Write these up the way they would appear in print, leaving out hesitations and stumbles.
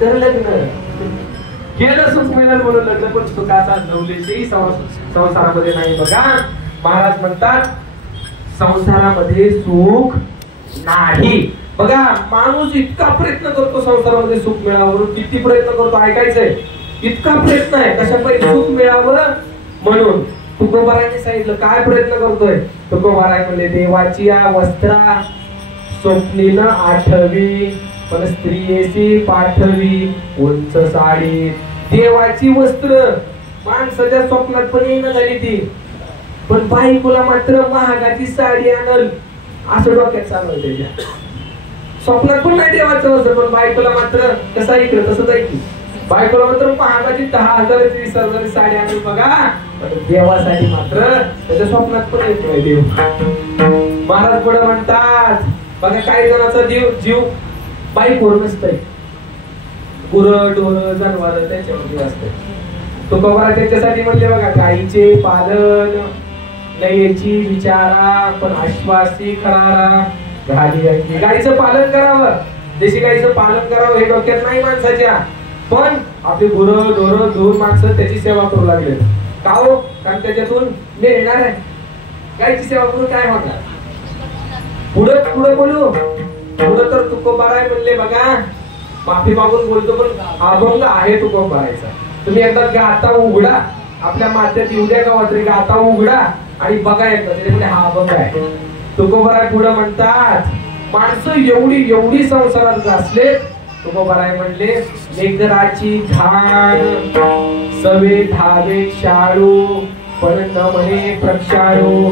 तर लग्न केलं सुख मिळेल म्हणून लग्न, पण सुखाचा नवलेशही संसारामध्ये नाही. बघा महाराज म्हणतात संसारामध्ये सुख नाही. बघा माणूस इतका प्रयत्न करतो संसारामध्ये सुख मिळावं, किती प्रयत्न करतो ऐकायचंय, इतका प्रयत्न आहे कशापैकी सुख मिळावं म्हणून. तुकोबारायांनी सांगितलं काय प्रयत्न करतोय. तुकोबाराय म्हणले देवाची या वस्त्रा स्वप्नीन आठवी, पण स्त्रियेसी पाठवी उंच साडी. देवाची वस्त्र माणसाच्या स्वप्नात पण येणं झाली ती, पण बायकोला मात्र महागाची साडी आणल असं डोक्यात चालू त्याच्या. स्वप्नात पण नाही देवाचं वस्त्र, पण बायकोला मात्र कसा इकडे तसंच आहे की बायकोला मात्र महागाची 10,000 20,000 साडी आणल बघा, पण देवासाठी मात्र त्याच्या स्वप्नात पण येत नाही देव. महाराज पुढे म्हणतात बघा काही जणांचा जीव बाईकवर नसतंय, गुरं ढोरं जनावर त्यांच्यामध्ये असतंय. तुकोबारा त्याच्यासाठी म्हणले बघा गाईचे पालन नयेची विचारा, पण आश्वासी खरारा घाली. गाईचं पालन करावं, देशी गाईचं पालन करावं हे डोक्यात नाही माणसाच्या, पण आपली गुरं ढोरं धुवून माणसं त्याची सेवा करू लागले. का हो? कारण त्याच्यातून मिळणार आहे. गाईची सेवा करून काय होणार? पुढे बोलू पुढे तर तुकोबाराय म्हणले बघा माफी मागून बोलतो, पण अभंग आहे तुकोबारायचा. तुम्ही एकदा गाता उघडा, आपल्या मातेत येऊ द्या गावात गाता उघडा आणि बघा एकदा त्याच्यामध्ये हा अभंग आहे. तुकोबाराय पुढे म्हणतात माणसं एवढी संसारात घासले. तुकोबाराय म्हणले लेकराची घाण सवे धावे शाळू, पण न म्हणे प्रक्षाळू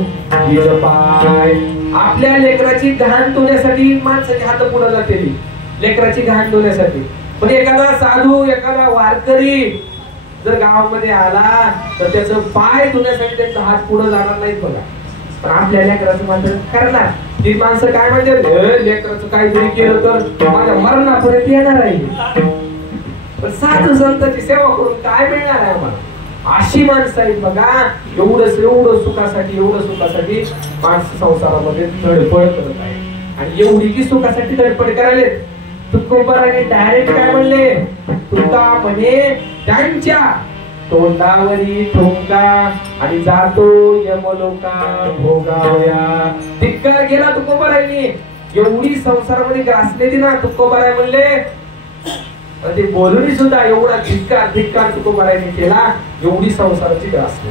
वीज पाय. आपल्या लेकराची घाण धुण्यासाठी माणसाचे हात पुढे जाते, लेकराची घाण धुण्यासाठी. पण एखादा साधू एखादा वारकरी जर गावामध्ये आला तर त्याचं पाय धुण्यासाठी त्यांचा हात पुढे जाणार नाहीत बघा, पण आपल्या लेकराचं मात्र करणार. ती माणसं काय म्हणते लेकराचं काहीतरी केलं तर माझ्या मरणापर्यंत येणार आहे, पण साधू संतांची सेवा करून काय मिळणार आहे मला? अशी माणसं आहेत बघा. एवढं सुखासाठी माणसं संसारामध्ये धडपड करत आहे, आणि एवढी की सुखासाठी धडपड करायले. तुकोबाराने डायरेक्ट काय म्हणले, तुका म्हणे त्यांच्या तोंडावरी ठोका आणि जातो यमलोका भोगावया. धिक्कार गेला तुकोबारायनी. एवढी संसारामध्ये ग्रासलेली ना तुकोबाराय म्हणले, ते बोलून सुद्धा एवढा धिक्कार तुकोबारायने केला, एवढी संसाराची ग्रासले.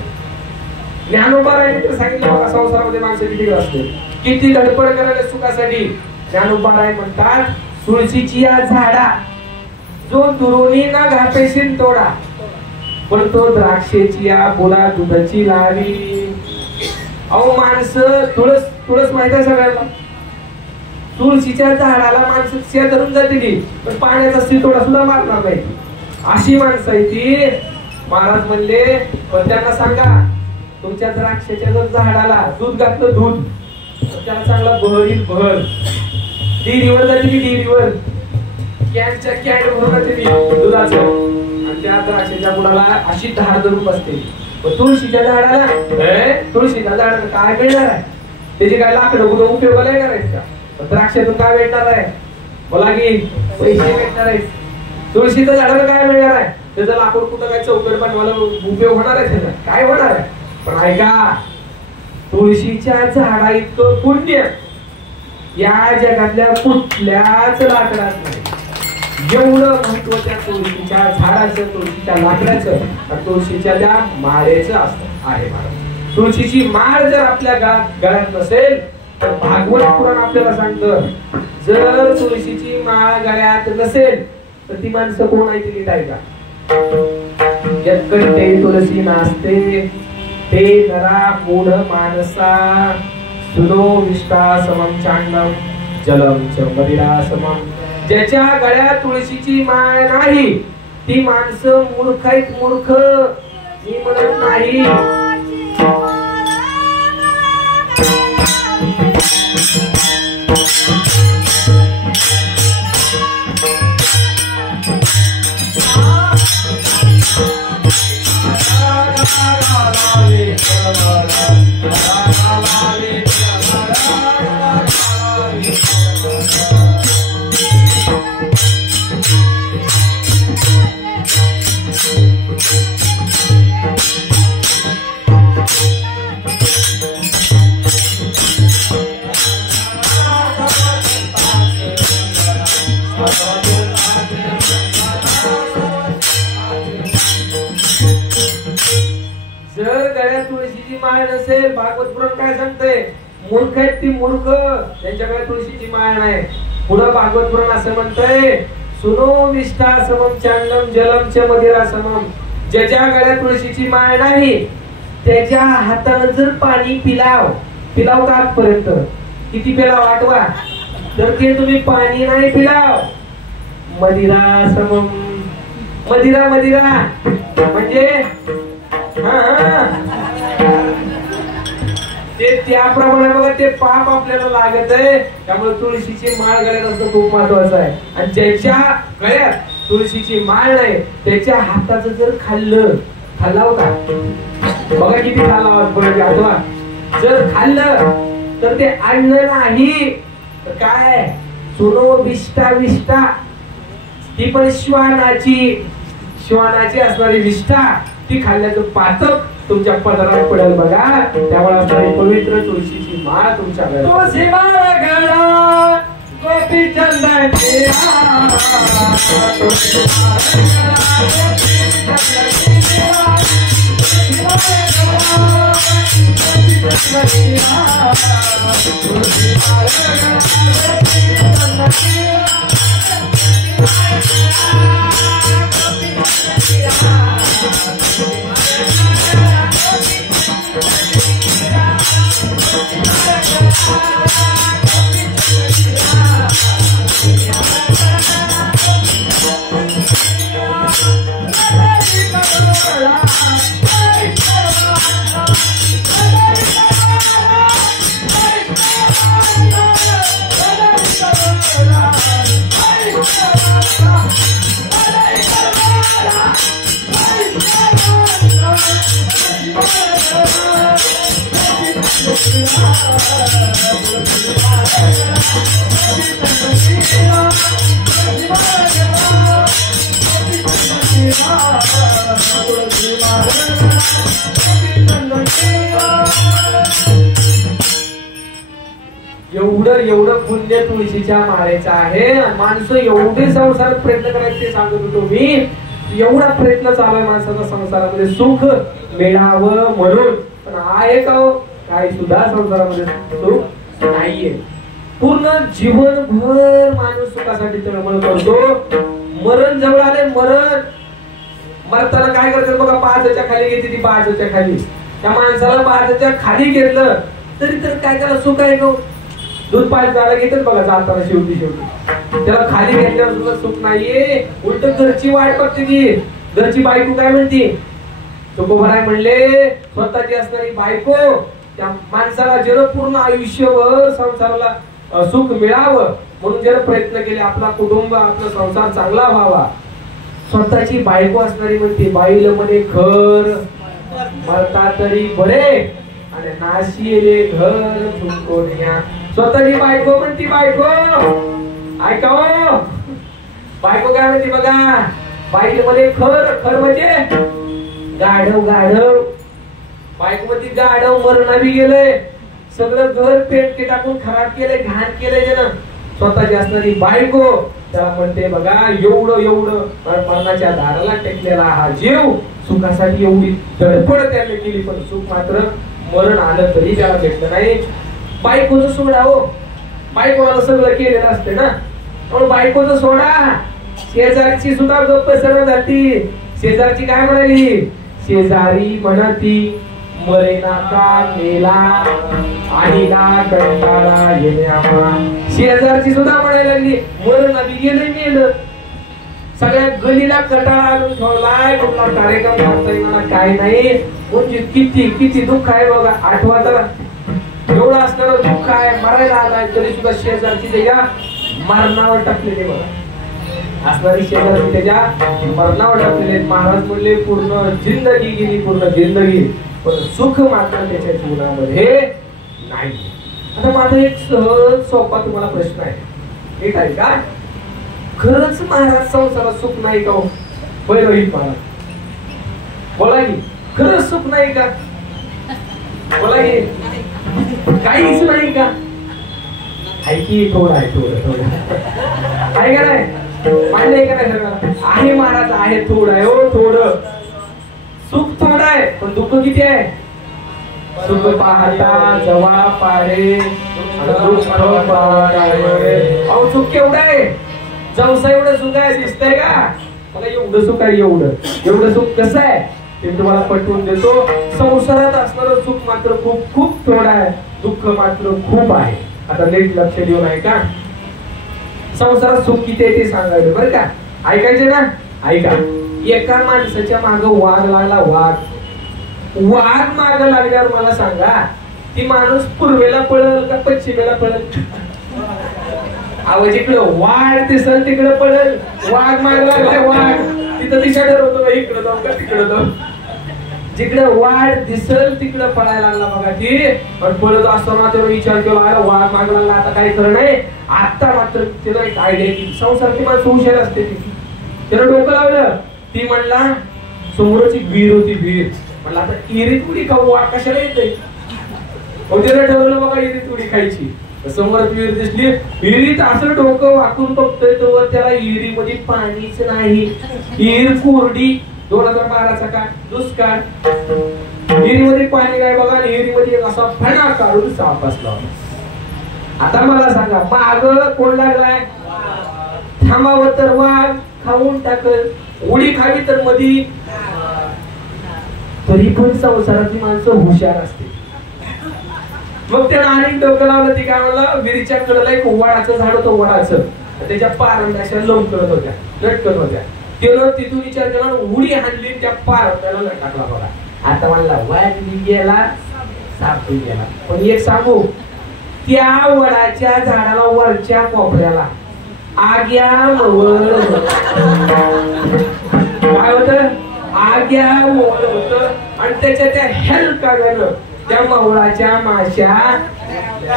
ज्ञानोबारायने तर सांगितलं बघा संसारामध्ये माणसं किती ग्रासले, किती धडपड करायला सुखासाठी. ज्ञानोबाराय म्हणतात तुळशीची या झाडा जो दुरोणी ना घापेशील तोडा, पण तो द्राक्षेची या बोला दुधाची लावी. अहो माणसं तुळस माहित आहे सगळ्यांना, तुळशीच्या झाडाला माणसं शेजारून जाते, पण पाण्याचा शितोडा सुद्धा मारणार नाही. अशी माणसं आहे ती. महाराज म्हणले पण त्यांना सांगा तुमच्या द्राक्षाच्या जर झाडाला दूध घातलं, दूध त्याला चांगला भर डेअरीवर जाते, डेअरीवर कॅनच्या कॅन भरून जाते दुधाचं, आणि त्या द्राक्षाच्या बुडाला अशी धार धरून बसते. तुळशीच्या झाडाला काय मिळणार आहे? त्याची काय लाकडं कुठं उपयोगाला येणार आहेत का? द्राक्षातून काय भेटणार आहे? बोला की पैसे भेटणार आहेत. तुळशीच्या झाडाला काय मिळणार आहे? त्याचं लाकूड कुठं काय चौकट बनवायला उपयोग होणार आहे त्याचा? काय होणार आहे? पण ऐका तुळशीच्या झाडा इतकं पुण्य या जगातल्या कुठल्याच लाकडात नाही. एवढं महत्व त्या तुळशीच्या झाडाचं, तुळशीच्या लाकडाचं, तुळशीच्या त्या माळेचं असतं आहे. तुळशीची माळ जर आपल्या गळ्यात नसेल तर भागवत पुराण आपल्याला सांगतं जर तुळशीची माळ गळ्यात नसेल तर ती माणसं कोण आहे ती नीट आहे का? यत्कंठे तुळशी नास्ते ते नरा मूढ मानसा, सुनो विष्टा समम चांडम जलम च मदिरा समम. ज्याच्या गळ्यात तुळशीची माळ नाही ती माणसं मूर्ख आहेत, मूर्ख. मी म्हणत नाही माळ नसेल, भागवत पुराण काय सांगतंय? मूर्ख आहेत ती मूर्ख, त्यांच्याकडे तुळशीची माळ नाही. पुढे भागवत पुराण असं म्हणतंय, सुनो विष्ठा समम चांडम जलम च मदिरा समम. ज्याच्या गळ्यात तुळशीची माळ नाही त्याच्या हाताने जर पाणी पिलाव का आजपर्यंत किती पिलाव आठवा, तर ते तुम्ही पाणी नाही पिलाव, मदिरा समम. मदिरा म्हणजे ते त्याप्रमाणे बघा ते पाप आपल्याला लागत आहे. त्यामुळे तुळशीची माळ गळ्यात असणं खूप महत्वाचं आहे. आणि ज्याच्या गळ्यात तुळशीची माळ नाही त्याच्या हाताचं जर खाल्लाव का, बघा किती खाल्ला आठवा. जर खाल्लं तर ते अन्न नाही तर काय, सुनो विष्ठा ती पण श्वानाची असणारी विष्ठा, ती खाल्ल्याचं पातक तुमच्या पदरात पडेल बघा. त्यामुळे असणारी पवित्र तुळशीची माळ तुमच्या गळ्यात. तुळशी माळ गळा गोपी चंदनाची एवढं पुण्य तुळशीच्या माळेचं आहे. माणसं एवढे संसारात प्रयत्न करायचे ते सांगत होतो मी. एवढा प्रयत्न चालू आहे माणसाचा संसारामध्ये सुख मिळावं म्हणून, पण आहे का काही सुद्धा संसारामध्ये सुख नाहीये. पूर्ण जीवनभर माणूस सुखासाठी तळमळ करतो. मरण जवळ आले, मरताना काय करतात बघा, बाजूच्या खाली घेते ती बाजूच्या खाली. त्या माणसाला बाजूच्या खाली घेतलं तरी तर काय त्याला सुख आहे का? दूध पाय जायला घेतात बघा जाताना शेवटी त्याला खाली घेतल्यावर सुद्धा सुख नाहीये. उलट घरची वाट बघते ती. घरची बायको काय म्हणते, तुकोबाराय म्हणले स्वतःची असणारी बायको त्या माणसाला जर पूर्ण आयुष्यभर संसाराला सुख मिळावं म्हणून जर प्रयत्न केले, आपला कुटुंब आपला संसार चांगला व्हावा, स्वतःची बायको असणारी म्हणते, बाईला म्हणे घर मरता तरी बरे आणि नाशिले घर तुमकोन्या. स्वतःची बायको म्हणती, बायको ऐकाव, बायको काय म्हणते बघा, बाईला म्हणे खर म्हणजे गाढव. बायको म्हणती गाढव मरणावी गेलंय, सगळं घर पेट टाकून खराब केलंय, घाण केलंय त्यानं. स्वतःची असणारी बायको त्याला म्हणते बघा, एवढं मरणाच्या दाराला टेकलेला हा जीव सुखासाठी एवढी तडफड त्याने केली, पण सुख मात्र मरण आलं तरी त्याला भेटलं नाही. बायकोचं सोडा हो, बायकोला सगळं केलेलं असते ना, पण बायकोचं सोडा. शेजारची सुद्धा गप्प सरळ जाती. शेजारची काय म्हणाली, शेजारी म्हणती मरेना का मेला आणि ना कंटाळा येणे आम्हा. शेजारची सुद्धा म्हणायला लागली मरण आधी गेलं. सगळ्या गलीला कटाळा आणून ठेवलाय, कुठला कार्यक्रम करता येणार काय नाही. म्हणजे किती दुःख आहे बघा. आठवा तर एवढं असणारं दुःख आहे, मरायला आलाय तरी सुद्धा शेजारची त्याच्या मरणावर टाकलेले बघा. असणारी शेजारची त्याच्या मरणावर टाकलेले. महाराज म्हणले पूर्ण जिंदगी गेली, पूर्ण जिंदगी, पण सुख मात्र त्याच्या जीवनामध्ये नाही. आता माझा एक सहज सोपा तुम्हाला प्रश्न आहे, ठीक आहे का? खरंच महाराज संसारात सुख नाही का? रोहित महाराज बोला की, खरंच सुख नाही का? बोला की, काहीच नाही का? ऐकी थोडं आहे का नाही? मानलंय का नाही? आहे महाराज, आहे थोडं आहे हो, थोडं सुख थोडं आहे पण दुःख किती आहे? सुख पाहता जवा पाडे दुःख पाडे. अहो सुख केवढं आहे, जवसा एवढं सुख आहे दिसतंय का? मला एवढं सुख आहे, एवढं सुख कसं आहे ते तुम्हाला पटवून देतो. संसारात असणारं सुख मात्र खूप खूप थोडं आहे, दुःख मात्र खूप आहे. आता नीट लक्ष देऊन ऐका. संसारात सुख किती आहे ते सांगायचं बरं का, ऐकायचे ना? ऐका. एका माणसाच्या माग वाघ लागला, वाघ माग लागल्यावर मला सांगा ती माणूस पूर्वेला पळल का पश्चिमेला पळल? आवाज इकडं वाघ दिसल तिकडं पळल. वाघ माग लागलाय, वाघ तिथं दिशा ठरवतो, इकडं जाऊ का तिकडं जाऊ? जिकडं वाढ दिसल तिकडं पळायला लागला बघा ती. पण पळत असताना त्याला विचार केला, अरे वाघ माग लागला, आता काय खरं नाही. आता मात्र त्याला एक आयडिया केली. संसाराची माणसं हुशार असते ती. त्याला डोकं लावलं. ती म्हणला समोरची विहीर होती, विहीर. म्हणला आता इरीत उडी खाऊ, वाघ कशाला येते? त्याला ठरवलं बघा इरीत उडी खायची. समोर विहीर दिसली, विहिरीत असं डोकं वाकून बघतोय तर त्याला विहिरीमध्ये पाणीच नाही. विहीर कोरडी, 2012चा काळ, दुष्काळ. विहिरीमध्ये पाणी नाही बघा. विहिरीमध्ये असा फणा काढून साप असला. आता मला सांगा माग कोण लागलाय? थांबावं तर वाघ खाऊन टाकल, उडी खावी तर मधी. तरी पण संसारातली माणसं हुशार असते. मग त्यानं अनेक डोकं लावलं. ती काय म्हणलं, विहिरीच्या कडेला एक वडाचं झाड होतं, वडाचं. त्याच्या पारंब्या लोंबकळत होत्या, लटकत होत्या. त्यानं तिथून विचार केला, उडी हाणली, त्या पारंब्याला टाकला बघा. आता म्हणला वाघ गेला, साप गेला. पण एक सांगू, त्या वडाच्या झाडाला वरच्या कोपऱ्याला आग्या मवळ काय होत? आग्या मवळ होत. आणि त्याच्या त्या हेलकाव्यानं त्या मवळाच्या माश्या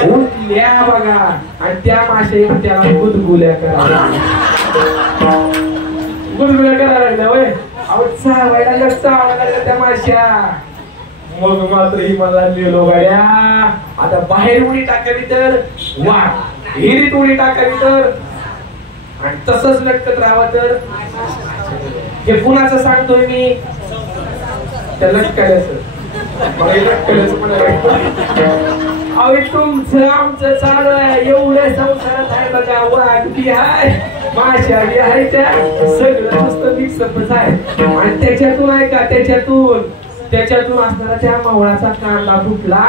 उठल्या बघा. आणि त्या माश्या त्याला गुदगुल्या करायला लागल्या. वय चावायला लागल्या त्या माश्या. मग मात्र ही मला लिहिलो गाड्या, आता बाहेर उडी टाकावी तर वाघ, विहिरीत उडी टाकावी तर, आणि तसंच लटकत राहावं तर. हे कुणाचं सांगतोय मी? त्या लटकायचं. तुमचं आमचं चालू आहे, एवढं संसारात आहे बघा. वाघ बी आहे, माश्या बी आहे, त्या सगळं नुसतं मिक्सअपच आहे. आणि त्याच्यातून आहे का, त्याच्यातून असणारा त्या मावळाचा कांदा फुटला.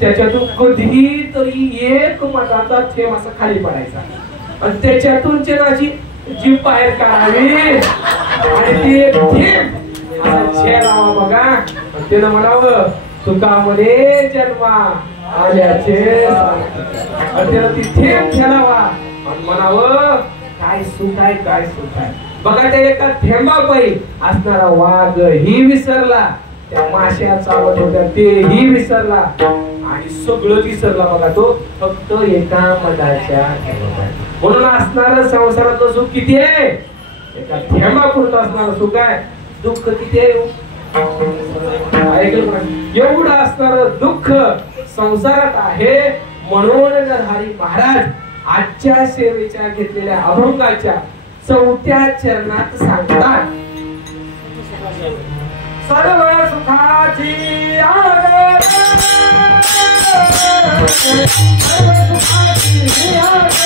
त्याच्यातून कधी तरी एक मटाचा थेंब असा खाली पडायचा. आणि त्याच्यातून अशी जीभ बाहेर काढावी आणि ते थेंब लावा बघा. त्यानं म्हणावं तुकामध्ये जन्मा आल्याचे. त्याला ती थेंब खेळावा आणि म्हणावं काय सुख आहे, काय सुख आहे. बघा त्या एका थेंबापायी असणारा वाघ ही विसरला, त्या माश्या चालत होत्या तेही विसरला, आणि सगळं विसरला बघा तो फक्त एका मधाच्या. म्हणून असणार संसाराचं सुख किती आहे? एका थेंबापुरतं असणार सुख आहे. दुःख किती आहे? एवढं असणार दुःख संसारात आहे. म्हणून नरहरी महाराज आजच्या सेवेच्या घेतलेल्या अभंगाच्या 4थ्या चरणात सांगतात, सर्व सुखाची आग, सर्व सुखाची आग,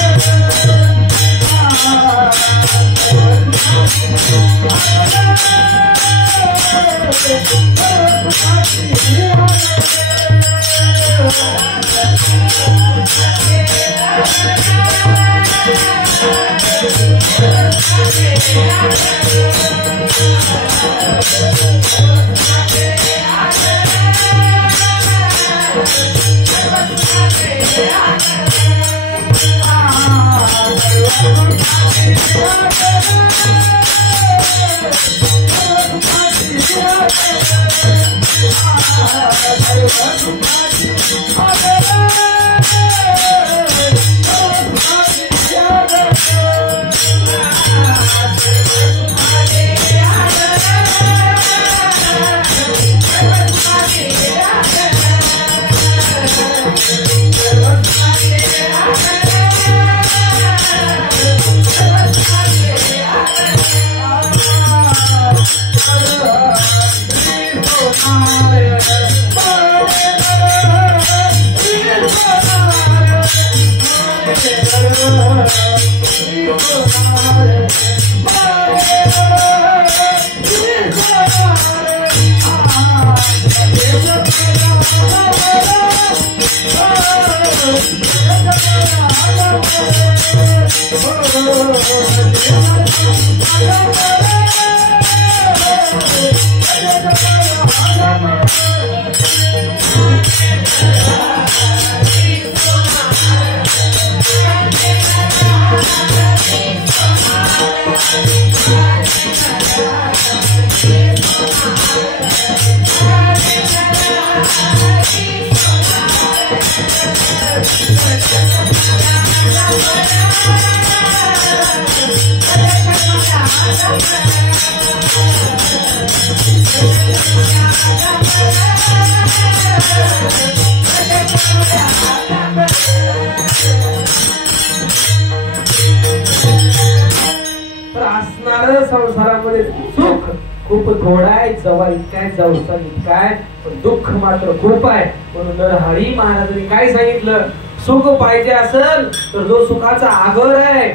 तर असणार संसारामध्ये सुख खूप थोडं आहे, जवळ इतकाय जवळचा इतकाय, पण दुःख मात्र खूप आहे. म्हणून नरहरी महाराजांनी काय सांगितलं, सुख पाहिजे असेल तर जो सुखाचा आगर आहे,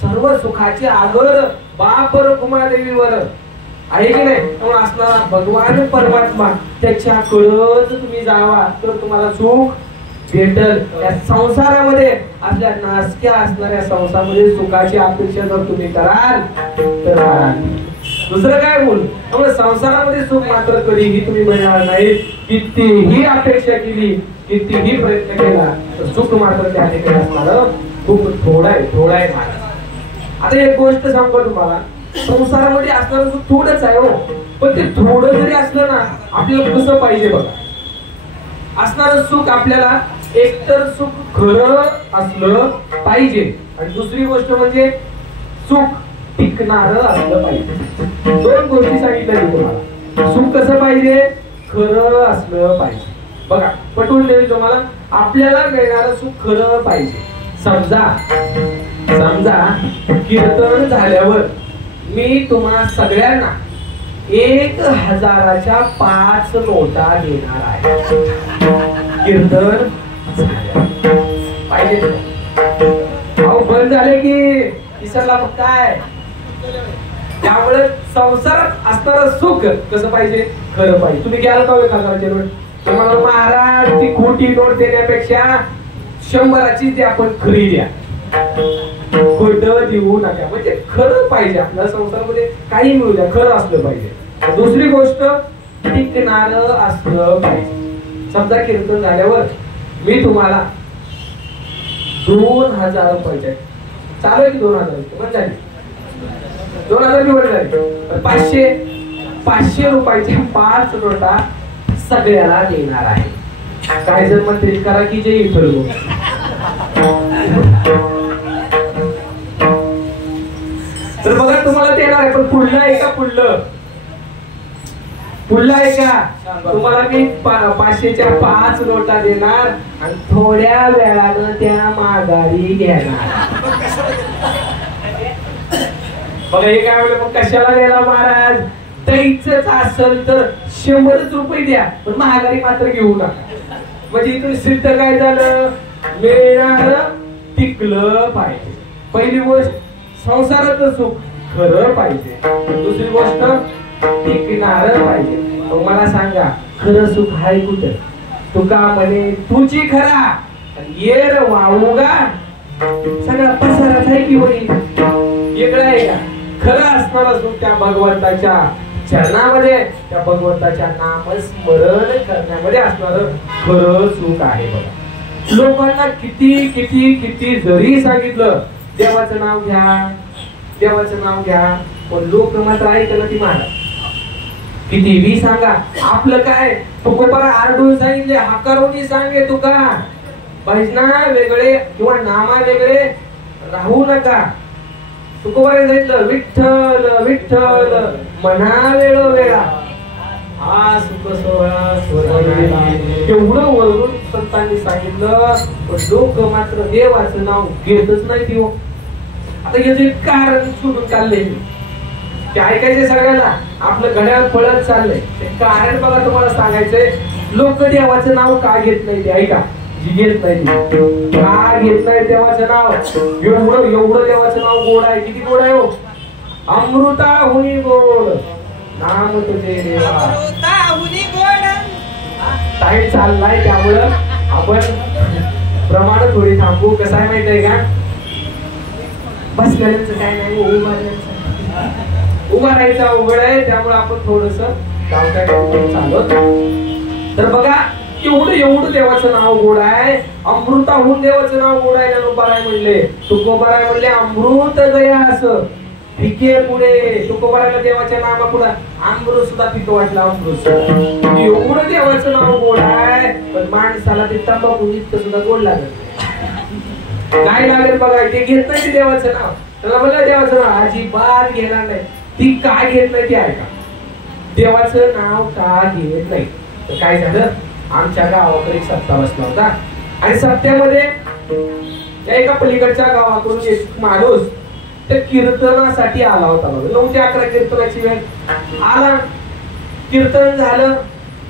सर्व सुखाचे आगर बाप रुक्मादेवीवर आहे की नाही, त्यामुळे असणारा भगवान परमात्मा त्याच्याकडच तुम्ही जावा तर तुम्हाला सुख भेटल. या संसारामध्ये आपल्या नासक्या असणाऱ्या संसारामध्ये सुखाची अपेक्षा जर तुम्ही कराल तर दुसरं काय बोल, त्यामुळे संसारामध्ये सुख मात्र कधीही तुम्ही मिळणार नाही. कितीही अपेक्षा केली, कितीही प्रयत्न केला तर सुख मात्र त्या ठिकाणी असणार खूप थोडं आहे महाराज. आता एक गोष्ट सांगतो तुम्हाला, संसारामध्ये असणारं सुख थोडंच आहे हो, पण ते थोडं जरी असलं ना आपल्याला कसं पाहिजे बघा. असणारं सुख आपल्याला एकतर सुख खरं असलं पाहिजे, आणि दुसरी गोष्ट म्हणजे सुख टिकणारं असलं पाहिजे. दोन गोष्टी सांगितल्या मी तुम्हाला. सुख कसं पाहिजे, खरं असलं पाहिजे. बघा पटवून देईल तुम्हाला, आपल्याला मिळणारं सुख खरं पाहिजे. समजा कीर्तन झाल्यावर मी तुम्हाला सगळ्यांना 1000च्या 5 नोटा देणार आहे. कीर्तन पाहिजे अहो, बंद झाले की विसरला मग काय. त्यामुळे संसारात असणारं सुख कसं पाहिजे, खरं पाहिजे. तुम्ही घ्याल का 1000ची नोट, तुम्हाला महाराज ती खोटी नोट देण्यापेक्षा 100ची द्या, पण खरी द्या, खोटं देऊ नका. म्हणजे खरं पाहिजे. आपल्या संसारामध्ये काही मिळू द्या, खरं असलं पाहिजे. दुसरी गोष्ट टिकणारं असलं पाहिजे. समजा कीर्तन झाल्यावर मी तुम्हाला 2000 रुपये चालू आहे की 2000 रुपये झाले, 2000 निवड झाली, 500 रुपयाच्या 5 नोटा सगळ्याला देणार आहे. काही जण म्हणते करा की जे ठरवू. तर बघा तुम्हाला देणार आहे, पण पुढलं आहे का, पुढलं आहे का, तुम्हाला मी 500च्या 5 नोटा देणार आणि थोड्या वेळानं त्या माघारी घेणार. बघा हे काय म्हणलं, मग कशाला द्यायला महाराज, द्यायचंच असेल तर 100 रुपये द्या, पण महागारी मात्र घेऊ नका. म्हणजे इथून सिद्ध काय झालं, मिळणार टिकलं पाहिजे. पहिली गोष्ट संसाराचं सुख खरं पाहिजे, दुसरी गोष्ट टिकणार पाहिजे. मला सांगा खरं सुख हाय कुठे, तुका म्हणे तुझी खरा येर वावगा सगळा पसाराच आहे की होईल, वेगळं आहे का. खरं असणारं सुख त्या भगवंताच्या चरणामध्ये, त्या भगवंताच्या नामस्मरण करण्यामध्ये असणारं खरं सुख आहे. बघा लोकांना किती किती किती जरी सांगितलं देवाचं नाव घ्या, देवाचं नाव घ्या, पण लोक मात्र ऐकलं ती महाराज. किती बी सांगा आपलं काय, तुकोबाला आरडून सांगितले, हाकारोनी सांगे तुका भजना वेगळे किंवा नामा वेगळे राहू नका. तुकोबाने सांगितलं विठ्ठल विठ्ठल म्हणा वेळोवेळा हा सुख सोहळा सोहळा. एवढं वरून संतांनी सांगितलं, पण लोक मात्र देवाचं नाव घेतच नाही. ती आता याचे कारण शोधून काढले ते ऐकायचे सगळ्यांना, आपलं घड्याळ पळत चाललंय. ते कारण बघा तुम्हाला सांगायचंय, लोक देवाचं नाव का घेत नाही ते ऐका. घेत नाही का घेत नाही देवाचं नाव. एवढं एवढं देवाचं नाव गोड आहे. किती गोड आहे हो. अमृता हुनी गोड नाम तुझे देवा. टाइम चाललाय त्यामुळं आपण प्रमाण थोडी थांबू. कसं आहे माहित आहे का, बसल्याचं काय नाही, उभा राहायचं अवघड आहे. त्यामुळे आपण थोडस चालत. तर बघा एवढं एवढं देवाचं नाव गोड आहे. अमृताहून देवाचं नाव गोड आहे. ज्ञानोबाराय म्हणले, तुकोबाराय म्हणले अमृत गया असं पिके पुढे. तुकोबारायला देवाच्या नावा पुढे अमृत सुद्धा पिकं वाटलं. अमृत एवढं देवाचं नाव गोड आहे. पण माणसाला ते तंबाखू इतकं सुद्धा गोड लागत काय लागेल बघा. ते घेत नाही देवाचं नाव. त्याला म्हणलं देवाचं नाव अजिबात घेणार नाही. ती काय घेत नाही ती ऐका. देवाचं नाव का घेत नाही तर काय झालं, आमच्या गावाकडे एक सप्ताह बसला होता. आणि सप्त्यामध्ये एका पलीकडच्या गावाकडून एक माणूस त्या कीर्तनासाठी आला होता. 9 ते 11 कीर्तनाची वेळ आला. कीर्तन झालं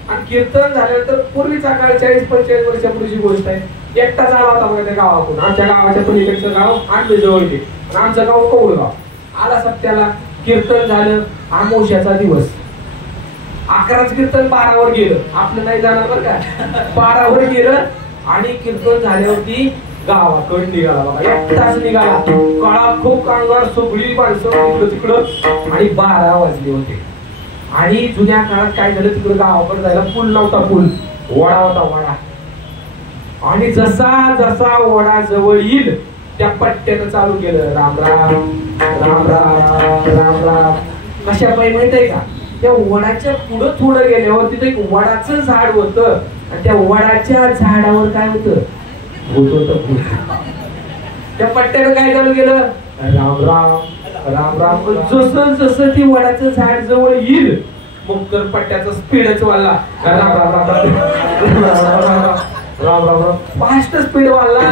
आणि कीर्तन झाल्यानंतर पूर्वीचा काळ 40-45 वर्षापूर्वीची गोष्ट आहे. एकटाच आला होता बघा त्या गावाकडून. आमच्या गावाच्या पलीकडचं गाव आणलं जवळ आमचं गाव कौळगाव. आला सप्त्याला. कीर्तन झालं. आमोशाचा दिवस. 11च कीर्तन 12वर गेलं. आपलं नाही जाणार बरं का. 12वर गेलं आणि कीर्तन झाल्यावरती गावाकडे निघाला बघा. एकटाच निघाला. काळा खूप कांगार सगळी माणसं तिकडं तिकडं. आणि 12 वाजले होते. आणि जुन्या काळात काय झालं, तिकडे गावाकडे जायला पूल नव्हता. पूल वडा होता वडा. आणि जसा जसा वडा जवळ येईल त्या पट्ट्यानं चालू केलं राम राम राम राम राम राम. कशा पायी माहित आहे का, त्या वडाच्या पुढं थोडं गेल्यावर तिथे एक वडाचं झाड होतं. आणि त्या वडाच्या झाडावर काय होतं, भूत होतं. त्या पट्ट्यानं काय चालू केलं राम राम राम राम. जसं जसं ती वडाचं झाड जवळ येईल मग तर पट्ट्याचा स्पीडच वाढला. राम राम राम राम राम राम फास्ट स्पीड वाढला.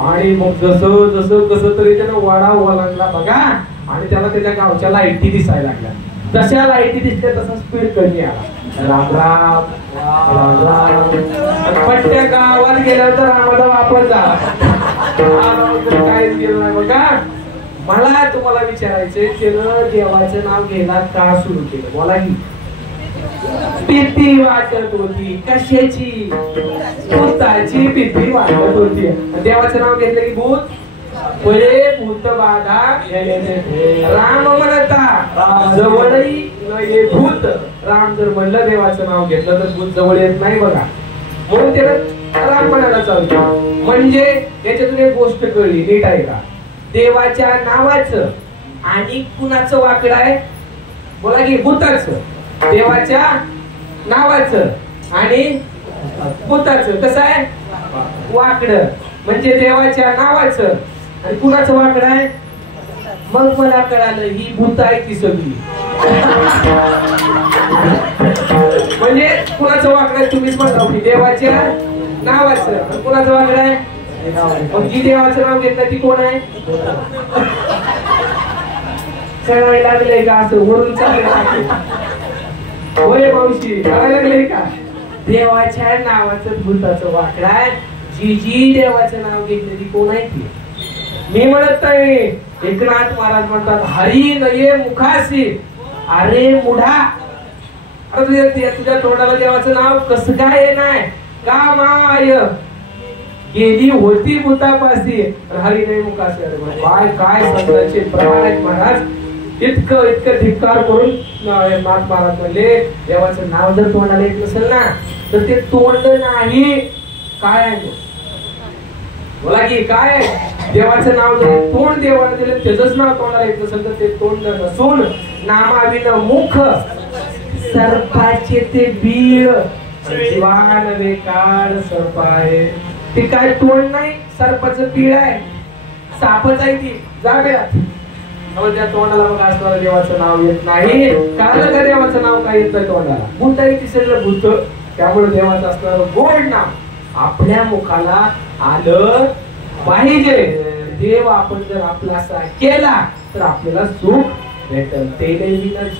आणि मग जसं जसं कसं तरी त्यानं वडा ओलांडला बघा. आणि त्याला त्याच्या गावच्या लाईटी दिसायला लागल्या. जशा लाईटी दिसल्या तसा स्पीड कमी आला. राम राम राम राम. पट्ट्या गावात गेल्यानंतर आम्हाला वापस झाला. काहीच गेलं नाही बघा. मला तुम्हाला विचारायचंय, त्यानं देवाचं नाव घ्यायला का सुरू केलं बोला की. भीती वाटत होती. कशाची, भूताची भीती वाटत होती. देवाचं नाव घेतलं की भूत पळे भूत बाधा. राम म्हणता जवळही नये भूत. राम जर म्हणलं देवाचं नाव घेतलं तर भूत जवळ येत नाही बघा. म्हणून त्याला राम म्हणायला चालतो. म्हणजे याच्यातून एक गोष्ट कळली, नीट आहे का, देवाच्या नावाचं आणि कुणाचं वाकड आहे बोला की, भूताचं. देवाच्या नावाचं आणि भूताचं कसं आहे वाकड. म्हणजे देवाच्या नावाचं आणि कुणाचं वाकड आहे. मग मला कळालं ही भूत आहे ती सगळी. म्हणजे कुणाचं वाकड आहे तुम्हीच म्हणता की देवाच्या नावाचं आणि कुणाचं वाकड आहे. मग जी देवाचं नाव घेतलं ती कोण आहे. कळायला लागलंय का असं वरून चाललंय. होय मावशी कळायला लागलंय का. देवाच्या नावाचं भूताचं वाकड आहे. जी जी देवाचं नाव घेतलं ती कोण आहे ती. मी म्हणत नाही. एकनाथ महाराज म्हणतात हरी नये मुखासी. अरे मुढा, अरे तुझ्या तोंडाला देवाचं नाव कसं काय नाही का. माय गेली होती भूतापासी हरी नाही मुखासी. काय काय संतांचे प्रमाण आहेत महाराज. इतकं इतकं धिक्कार करून नाथ महाराज म्हणले देवाचं नाव जर तोंडाला येत नसेल ना तर ते तोंड नाही. काय आहे बोला की काय. देवाचं नाव जर तोंड देवाने दिलं त्याच नाव तोंडाला येत नसेल तर ते तोंड नसून नामाविन मुख सर्पाचे ते बीळ. जीवान वेकाळ सर्प आहे. ते काय तोंड नाही, सर्पाचं बीळ आहे. सापच आहे ती. जाऊयात त्या तोंडाला मग असणारं देवाचं नाव येत नाही. कारण का देवाचं नाव काय येत नाही तोंडाला. भूत आहे ती सगळं भूत. त्यामुळे देवाचं असणारं गोड नाव आपल्या मुखाला आलं पाहिजे. देव आपण जर आपला केला तर आपल्याला सुख भेटल. ते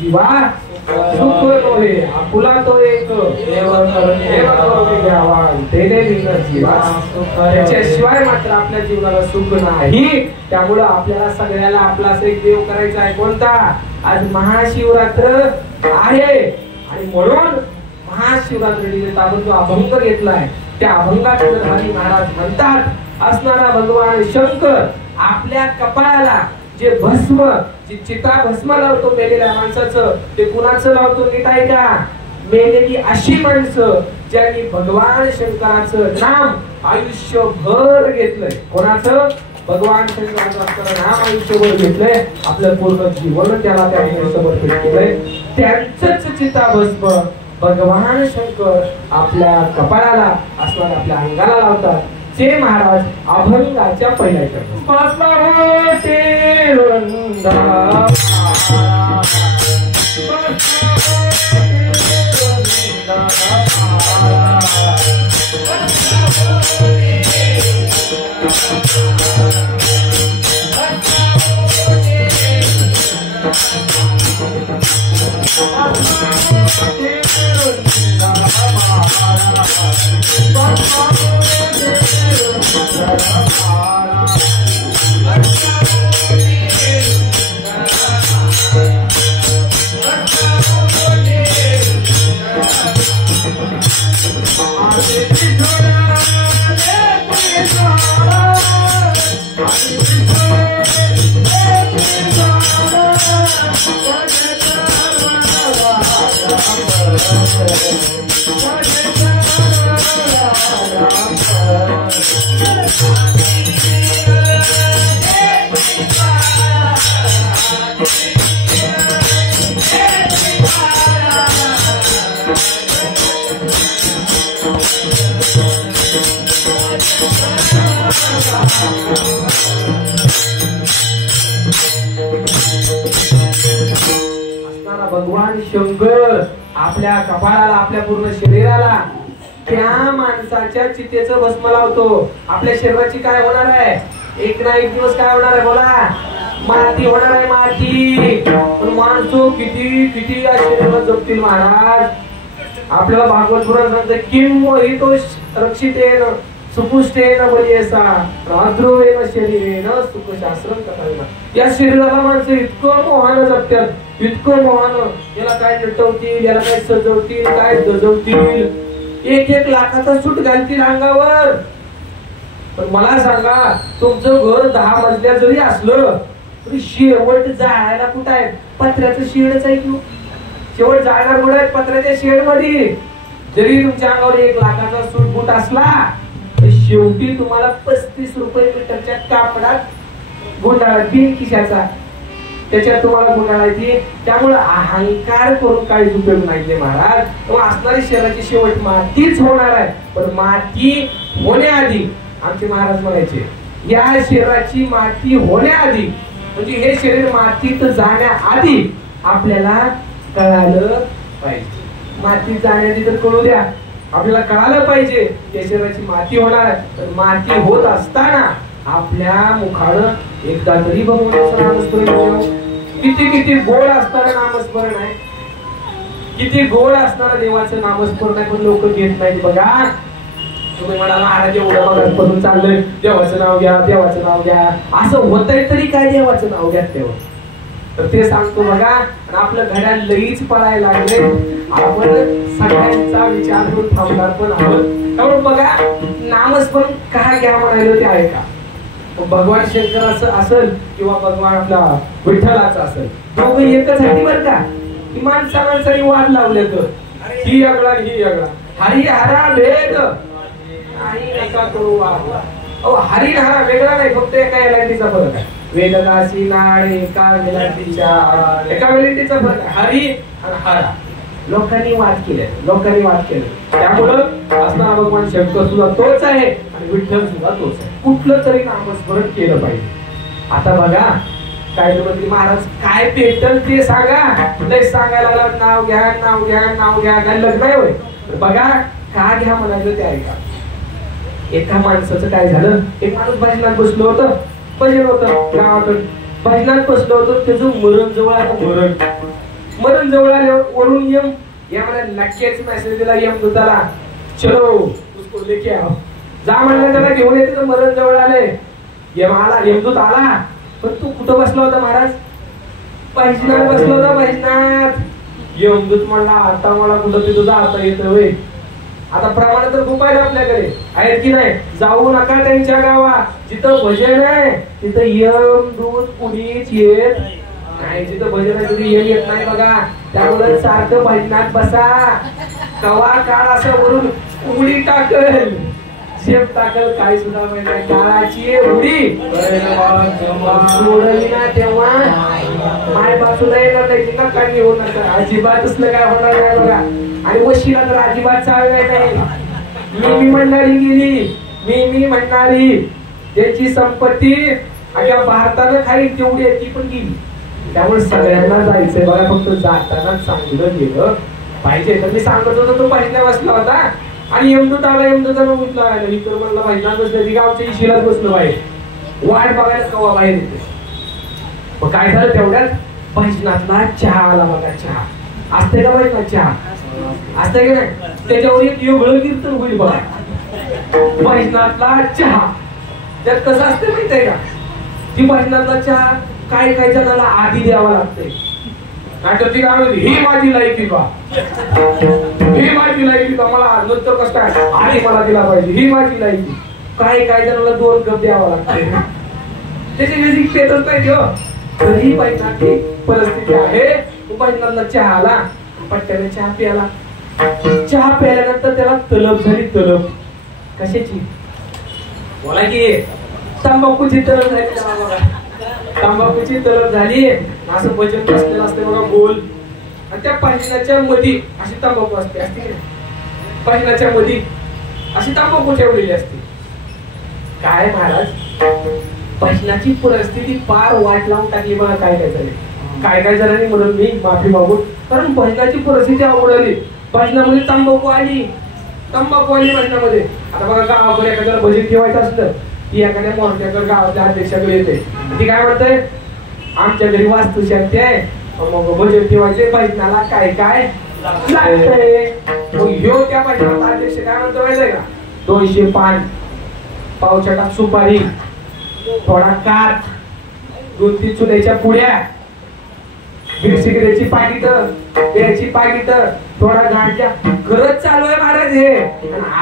जीवा सुख नोहे आपुला तो एक देव करून घ्यावा तेने विघ्न जीवा त्याच्याशिवाय मात्र आपल्या जीवनाला सुख नाही. त्यामुळं आपल्याला सगळ्याला आपला एक देव करायचा आहे. कोणता? आज महाशिवरात्र आहे आणि म्हणून महाशिवरात्रीने आपण जो अभंग घेतलाय त्या अभंगात हरी महाराज म्हणतात असणारा भगवान शंकर आपल्या कपाळाला जे भस्म जी चिता भस्म लावतो मेलेल्या माणसाचं ते कुणाचं लावतो नीट आहे का? मेलेली अशी माणसं ज्यांनी भगवान शंकराचं नाम आयुष्यभर घेतलंय. कोणाचं? भगवान शंकराचं नाम आयुष्यभर घेतलंय. आपलं पूर्ण जीवन त्याला त्यांनी समर्पित केलंय. त्यांचंच चिता भस्म भगवान शंकर आपल्या कपाळाला असणार आपल्या अंगाला लावतात. जे महाराज अभंगाच्या पहिल्या भगवान शंकर आपल्या कपाळाला आपल्या पूर्ण शरीराला त्या माणसाच्या चितेचं भस्म लावतो. आपल्या शरीराची काय होणार आहे? एक ना एक दिवस काय होणार आहे? बोला. माती होणार आहे. माती. पण माणसं किती किती या शरीराला जपतील महाराज. आपल्याला भागवत पुराण सांगतं किम मोहितो रक्षितेन सुपुष्टेन बलियसा राद्रोवेन शरीरेन सुखशास्त्रम कथाविना. या शरीराला माणसं इतकं मोहानं जपतात, इतकं मोहानं. याला काय नटवतील, याला काय सजवतील, काय दजवतील, एक एक लाखाचा सूट घालतील अंगावर. पण मला सांगा तुमचं घर 10 मजल्या जरी असलं तरी शेवट जायला कुठं आहे? पत्र्याचं शेडच आहे की. शेवट जायला कुठं आहे? पत्र्याच्या शेड मध्ये. जरी तुमच्या अंगावर 1 लाखाचा सूट बूट असला तर शेवटी तुम्हाला 35 रुपये मीटरच्या कापडात गुंडाळा, बिन खिशाचा, त्याच्यात तुम्हाला गुंडाळायची. त्यामुळे अहंकार करून काहीच उपयोग नाही महाराज. तेव्हा असणारी शरीराची शेवट मातीच होणार आहे. पण माती होण्याआधी आमचे महाराज म्हणायचे या शरीराची माती होण्याआधी म्हणजे हे शरीर मातीत जाण्याआधी आपल्याला कळालं पाहिजे. मातीत जाण्याआधी तर कळू द्या, आपल्याला कळालं पाहिजे या शरीराची माती होणार आहे. तर माती होत असताना आपल्या मुखानं एकदा तरी भगवानाचं नामस्मरण. किती किती गोड असणारं नामस्मरण आहे, किती गोड असणारं देवाचं नामस्मरण आहे, पण लोक घेत नाहीत. बघा तुम्ही म्हणाला महाराज एवढं मगापासून चाललंय देवाचं नाव घ्या, देवाचं नाव घ्या, असं होतंय तरी काय देवाचं नाव घ्या तेव्हा. तर ते सांगतो बघा. आणि आपलं घड्याळ लईच पळायला लागले. आपण सगळ्यांचा विचार करून थांबणार पण आहोत. त्यामुळे बघा नामस्मरण का घ्या म्हणायला ते आहे का? भगवान शंकराचं असेल किंवा भगवान आपला विठ्ठलाचं असेल, दोघं एकच आहे बरं का. की माणसाने वाद लावले तर ही अगळा ही अगळा, हरी हरा भेद नाही नका करू वाद. हरी हरा वेगळा नाही, फक्त एका एलांटीचा फरक आहे. वेदनाशी नाळ एका वेलांटीचा फरक. हरी आणि हरा लोकांनी वाद केले, लोकांनी वाद केले. त्यामुळं असणारा भगवान शंकर सुद्धा तोच आहे आणि विठ्ठल सुद्धा तोच आहे. कुठलं तरी नामस्मरण केलं पाहिजे. आता बघा काय मंत्री महाराज काय भेटल ते सांगा. लय सांगायला लागला नाव घ्या नाव घ्या नाव घ्या, काय लग्न आहे होय. बघा का घ्या म्हणायचं ते ऐका. एका माणसाचं काय झालं, एक माणूस भजनात बसलो होतं, भजन होतं गावाकडे, भजनात बसलो होतं, त्याचं मरण जवळ आहे. मरण मरण जवळ आले वरून मला नक्कीच मेसेज दिला यमदूताला, चलो उसको लेके आओ. जा म्हणलं त्याला घेऊन येते. तर मरण जवळ आले. यमदूत आला. पण तू कुठं बसला होता महाराज? पैजनात बसला होता, पैजनात. यमदूत म्हणला आता मला कुठं तिथं जाता येतं होय. आता प्रमाण तर खूप आहे आपल्याकडे, आहेत की नाही? जाऊ नका त्यांच्या गावात, जिथं भजन आहे तिथं यमदूत कुणीच येत नाही. जिथं भजन आहे तिथे येत नाही बघा. त्यामुळे सारखं भजनात बसा. कवा काळ असं वरून उडी टाकल, शेप टाकल, काही सुद्धा माहिती नाही. काळाची उडी सोडली ना तेव्हा माय बाजूला येणार नाही. तिला काही होऊ नका, अजिबात असलं काय होणार नाही बघा. आणि वशीला तर अजिबात चालवायचं नाही. मी म्हणणारी गेली, मी म्हणणारी त्याची संपत्ती अख्या भारतानं खाली तेवढी आहे ती पण गेली. त्यामुळे सगळ्यांना जायचंय बघा. फक्त जाताना चांगलं गेलं पाहिजे. तर मी सांगत होतो तो पहिल्या बसला होता आणि यमदूत आला. यमदूतानं उठला इतर म्हणला भजनात बसलं. ती गावच्या इशिलाच बसलं बाहेर, वाट बघायला कवा बाहेर येते. मग काय झालं तेवढ्यात भजनातला चहा आला बघा. चहा असते का भजनात? चहा असते का नाही? त्याच्यावर एक वेगळं कीर्तन होईल बघा. भजनातला चहा त्यात कसं असते माहिती आहे का? ती भजनातला चहा काय काय जणाला आधी द्यावा लागते. नाहीतर ती काय म्हणते ही माझी लायकी का, ही माझी लायकी का, मला नंतर कसं काय आणि मला दिला पाहिजे, ही माझी लायकी. काय काय जणाला 2 कप द्यावा लागते. त्याची बेसिक पेतच नाही हो. तरी भजनाची परिस्थिती आहे. भजनातला चहा आला, पट्ट्याने चहा प्याला. चहा प्यायल्यानंतर त्याला तलब झाली. तलब कशाची? बोला की तंबाखूची तलब झाली त्याला बघा. तंबाखूची तलब झाली. असं भजन बसलेलं असते बघा गोल, आणि त्या भजनाच्या मध्ये अशी तंबाखू असते. असते की भजनाच्या मध्ये अशी तंबाखू ठेवलेली असते. काय महाराज भजनाची परिस्थिती फार वाट लावून टाकली बघा. काय काय झाले, काय काय जणांनी म्हणून मी माफी मागून, कारण भजनाची परिस्थिती आवडली. भजनामध्ये तंबाखू आली भजनामध्ये. आता बघा गावाकडे एखाद्याला भजन ठेवायचं असलं ती एखाद्या मोठ्याकडे गावाच्या अध्यक्षाकडे येते. ती काय म्हणते आमच्या घरी वास्तुशांती आहे, मग भजन ठेवायचे, भजनाला काय काय लागतंय. मग ह्यो त्या भजनाचा अध्यक्ष काय म्हणतो माहितीये का? 200 पान, पावच्या टाक सुपारी, थोडा काठ, 2-3 चुन्याच्या पुड्या, सिगरेटची पाकिट, त्याची पाकिट, थोडा गांजा. खरंच चालू आहे महाराज हे.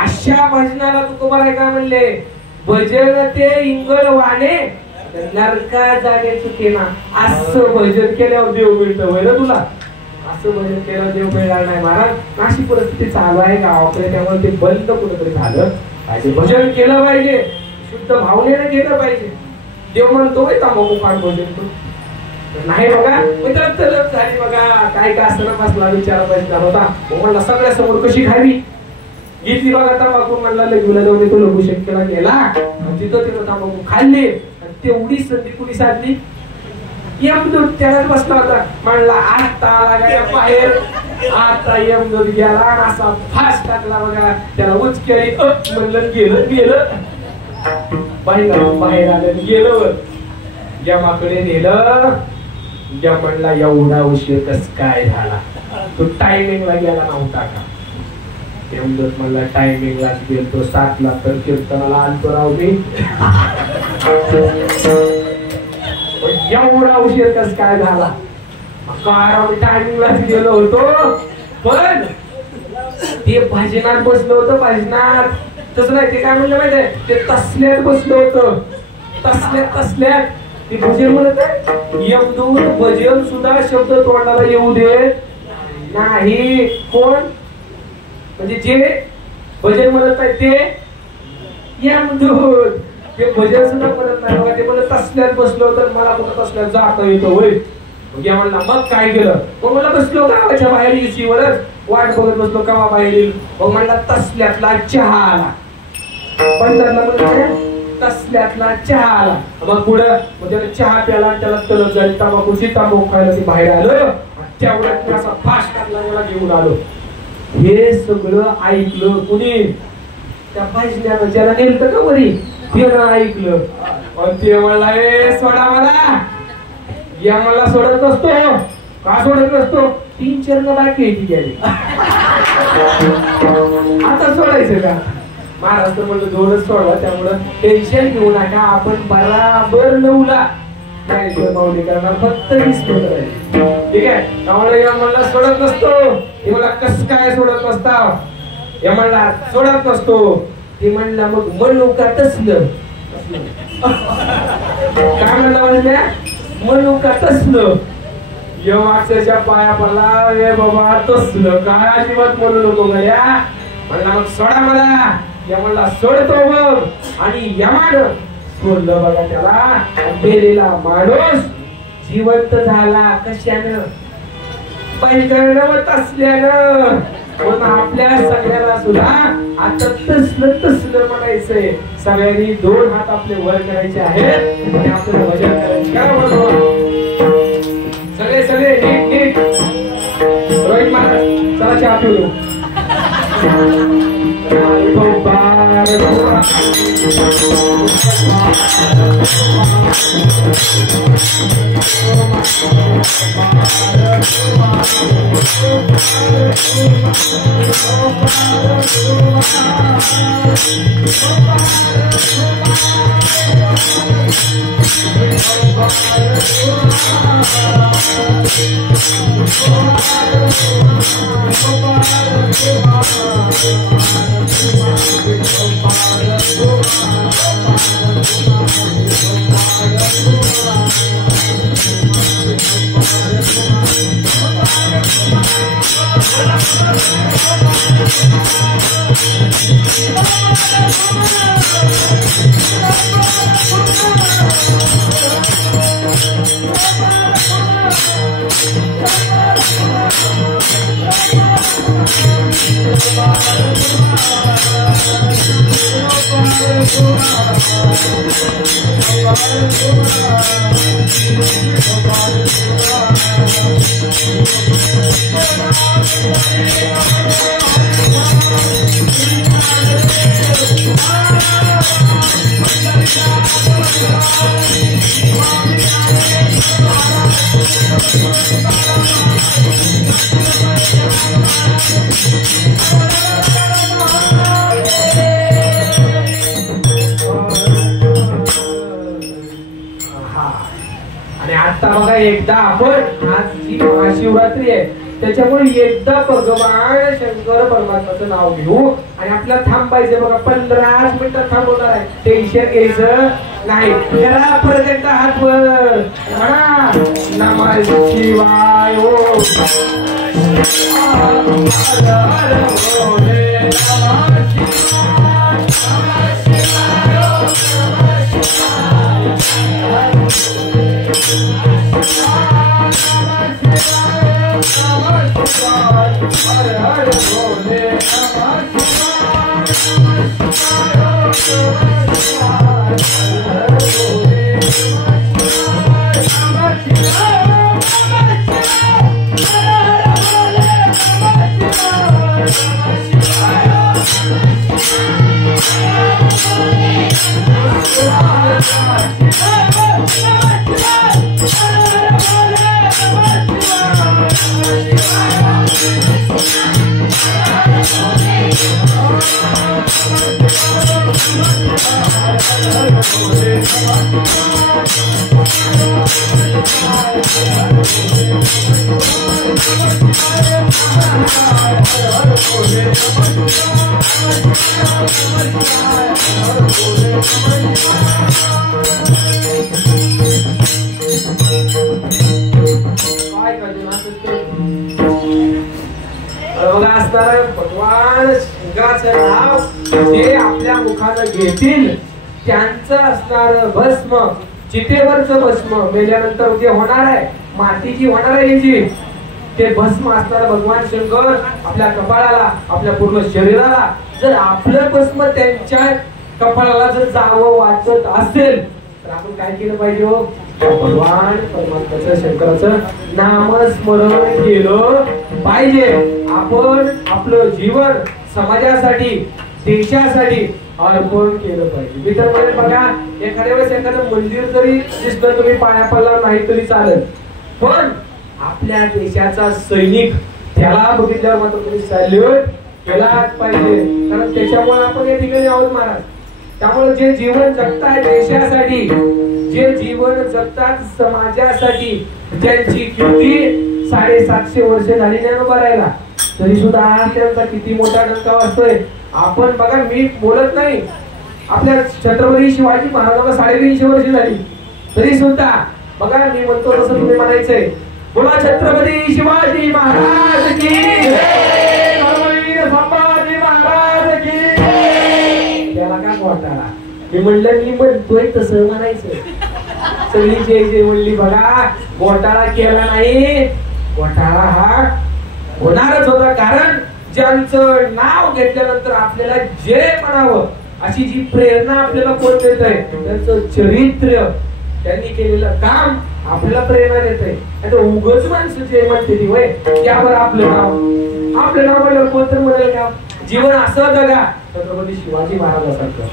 अशा भजनाला तुकोबा काय म्हणले? भजन ते इंगळ वाणे नरका जाणे चुकेना. असं भजन केल्यावर देव मिळतं होय ना तुला? असं भजन केल्यावर देव मिळणार नाही महाराज. अशी परिस्थिती चालू आहे गावाकडे. त्यामुळे ते बंद कुठेतरी झालं पाहिजे. भजन केलं पाहिजे, शुद्ध भावनेने केलं पाहिजे. देव म्हणतो तंबाखू पान भजन करू नाही बघा. मित्र तलब झाली बघा. काय काय असताना बसला विचार पाहिजे होता. म्हणला सगळ्या समोर कशी खावी घेतली बघा तंबाखू. म्हणला लगीला जाऊन तो लघु शक्यला गेला, तिथं तंबाखू खाल्ली. तेवढी संधी कुणी साधली? यमदूत त्यालाच बसला होता. म्हणला आता आला बाहेर. आता यमदूत गेला, असा फास्ट टाकला बघा. त्याला उचकेली म्हणलं गेलं बाहेर आलं, गेलं यमाकडे नेलं. यम म्हणला एवढा उशीर कस काय झाला? तो टायमिंगला गेला नव्हता का? यमदूत म्हणला टायमिंगलाच गेलतो, 7ला तर कीर्तनाला आलतो राव मी. एवढा उशीर कस काय झाला? काय टायमिंगलाच गेलो होतो, पण ते भजनात बसलो होतो. भजनात तसं नाही. ते काय म्हणलं माहितीये? ते तसल्यात बसलो होतं. तसल्यात ते भजन म्हणत आहे. यमदूत भजन सुद्धा शब्द तोंडाला येऊ देत नाही. कोण? म्हणजे जे भजन म्हणत आहे ते यमदूत. ते भजन सुद्धा म्हणत नाही बघा. ते म्हणत तसल्यात बसलो तर मला कुठं तसल्यात जाता येतो होय. म्हणला मग काय केलं? मग मला बसलो गावाच्या बाहेर इशीवरच वाट बघत बसलो केव्हा बाहेर येईल. मग म्हणला तसल्यातला चहा आला. पण तसल्यातला चहा आला. मग पुढं मग त्याला चहा प्याला, त्याला तलब झाली. तंबाखूची तंबाखू खायला ते बाहेर आलं. तेवढ्यात असा फास्ट टाकला, मला घेऊन आलो. हे सगळं ऐकलं कुणी? त्या भजनानं ज्याला नेलं का वरी त्यानं ऐकलं. आणि ते म्हणला ए सोडा मला. या मला सोडत नसतो, का सोडत नसतो? 3 चरण बाकी आहे की गेली आता सोडायचं का? महाराज तर म्हणलं 2च सोडवा, त्यामुळं टेन्शन घेऊ नका, आपण बराबर 9ला माऊली करणार, फक्त 20 मिनिटं राहिली. ठीक आहे. त्यामुळे म्हणला सोडत नसतो, हे मला कस काय सोडत नसता, हे म्हणला सोडत नसतो. ते म्हणला मग म्हणू का तसलं काय म्हणला म्हणजे म्हणू का तसलं अक्षरशः पाया पडला. हे बाबा तसलं काय अजिबात म्हणू नको गड्या. म्हणला मग सोडा मला. या म्हणला सोडतो मग. आणि यमाड सोडलं बघा त्याला. मेलेला माणूस जिवंत झाला. कशानं? पैकरवत असल्यानं. म्हणून आपल्या सगळ्याला सुद्धा आता तसलं म्हणायचंय. सगळ्यांनी 2 हात आपले वर करायचे आहेत आणि आपलं भजन करायचं. काय म्हणतो सगळे नीट रोहित महाराज चला चहा पिऊ. आणि आता बघा एकदा आपण आज जी महाशिवरात्री आहे त्याच्यामुळे एकदा भगवान शंकर परमात्माचं नाव घेऊ आणि आपल्याला थांबायचं बघा. 15 मिनिटं थांबवणार आहे. टेन्शन घ्यायचं नाही. जरा परत एकदा हात वर म्हणा नमः शिवाय. भगवान शंकराचं नाव जे आपल्या मुखानं घेतील त्यांचं असणार भस्म, चितेवरचं भस्म मेल्यानंतर जे होणार आहे, मातीची होणार आहे याची, ते भस्म असणार भगवान शंकर आपल्या कपाळाला, आपल्या पूर्ण शरीराला. जर आपलं भस्म त्यांच्या कपाळाला जर जावं वाचत असेल तर आपण काय केलं पाहिजे हो? भगवान परमात्म्याचं शंकराचं नामस्मरण केलं पाहिजे. आपण आपलं जीवन समाजासाठी, देशासाठी अर्पण केलं पाहिजे. मित्रांनो बघा, एखाद्या वेळेस एखादं मंदिर जरी दिसलं तुम्ही पाया पडला नाही तरी चालेल, पण आपल्या देशाचा सैनिक, त्याला बघितल्यावर मात्र तुम्ही सॅल्यूट केलाच पाहिजे, कारण त्याच्यामुळे आपण या ठिकाणी आहोत महाराज. त्यामुळे जे जीवन जगताय देशासाठी, जे जीवन जगतात समाजासाठी, ज्यांची कीर्ती 750 वर्ष झाली ज्ञानोबा राहिला, तरी सुद्धा आज त्यांचा किती मोठा डंका वाजतोय. आपण बघा, मी बोलत नाही, आपल्या छत्रपती शिवाजी महाराजांना 350 वर्ष झाली, तरी सुद्धा बघा मी म्हणतो तसं तुम्ही म्हणायचंय, बोला छत्रपती शिवाजी महाराज की जय, धर्मवीर संभाजी महाराज की जय. त्याला काय वाटायला, मी म्हणलं मी म्हणतोय तसं म्हणायचं. सगळी जय जय म्हणली बघा, घोटाळा केला नाही. घोटाळा हा होणारच होता, कारण ज्यांचं नाव घेतल्यानंतर आपल्याला जे म्हणावं अशी जी प्रेरणा आपल्याला कोण देत आहे, त्यांचं चरित्र, त्यांनी केलेलं काम आपल्याला प्रेरणा देत आहे. आता उगाच माणसं जे म्हणते ती वय त्यावर आपलं नाव म्हणल्यावर कोणतं म्हणेल का, जीवन असं जगा छत्रपती शिवाजी महाराजांसारखं.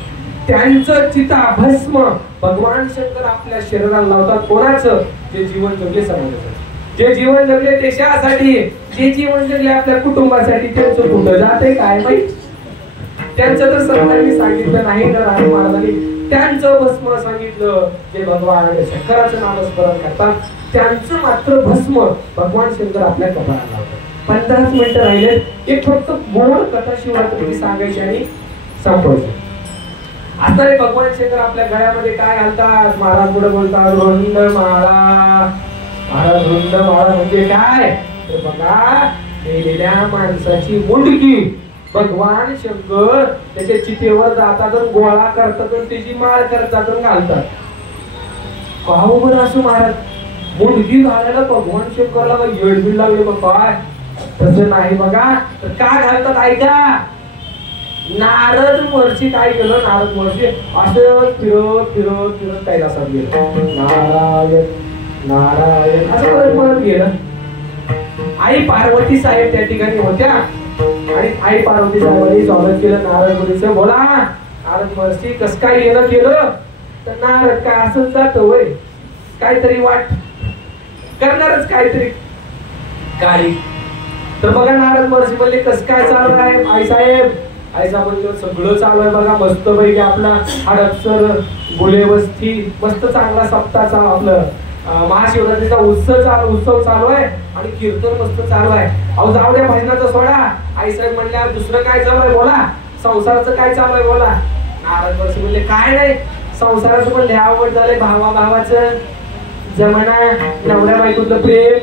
त्यांचं चिता भस्म भगवान शंकर आपल्या शरीराला लावतात. कोणाचं? जे जीवन जगले समाजासाठी, जे जीवन जगले देशासाठी, जे जीवन जगले आपल्या कुटुंबासाठी. त्यांचं कुठं जाते काय माहित, त्यांचं तर सरकारने सांगितलं नाही तर राजे महाराजांनी त्यांचं भस्म सांगितलं. जे भगवान शंकराचं नामस्मरण करतात त्यांचं मात्र भस्म भगवान शंकर आपल्या कपाळाला लावतात. 50 मिनिटं राहिले, एक फक्त गोड कथा शिवरात्री सांगायची आणि संपवायची. आता रे भगवान शंकर आपल्या गळ्यामध्ये काय घालतात? महाराज पुढे बोलतात रुंड माळा. महाराज रुंड माळा म्हणजे काय? तर बघा, मेलेल्या माणसाची मुंडकी भगवान शंकर त्याच्या चितेवर जातात, गोळा करतात, त्याची माळ करतात, घालतात. पाहू बरं असं महाराज, मुंडकी घालायला भगवान शंकरला येडबिड लागले बघ काय? तसं नाही बघा. तर काय घालतात ऐका. नारद महर्षी काय केलं? नारद महर्षी असं फिरत फिरत फिरत कैलासात गेलं. नारायण नारायण असं परत परत गेलं. आई पार्वती साहेब त्या ठिकाणी होत्या आणि आई पार्वती साहेबांनी स्वागत केलं नारद मुनीचं. बोला नारद महर्षी कस काय येणं केलं? तर नारद काय असंच जात होय, काहीतरी वाट करणारच काहीतरी कार्य. तर बघा नारद महर्षी म्हणले कस काय चालू आहे आई साहेब? आई साहेब सगळं चालू आहे बघा, मस्त पैकी आपला हडपसर गुलेवस्ती मस्त चांगला सप्ताह आपलं महाशिवरात्रीचा उत्सव चालू आहे आणि कीर्तन मस्त चालू आहे. अहो जाऊ द्या भजनाचं सोडा. आई साहेब म्हणल्या दुसरं काय चालू आहे बोला, संसाराचं काय चालू आहे बोला. नारद महर्षी म्हणले काय नाही, संसाराचं पण लय आवड झालंय, भावा भावाचं जमाना, नवऱ्या बायकोतलं प्रेम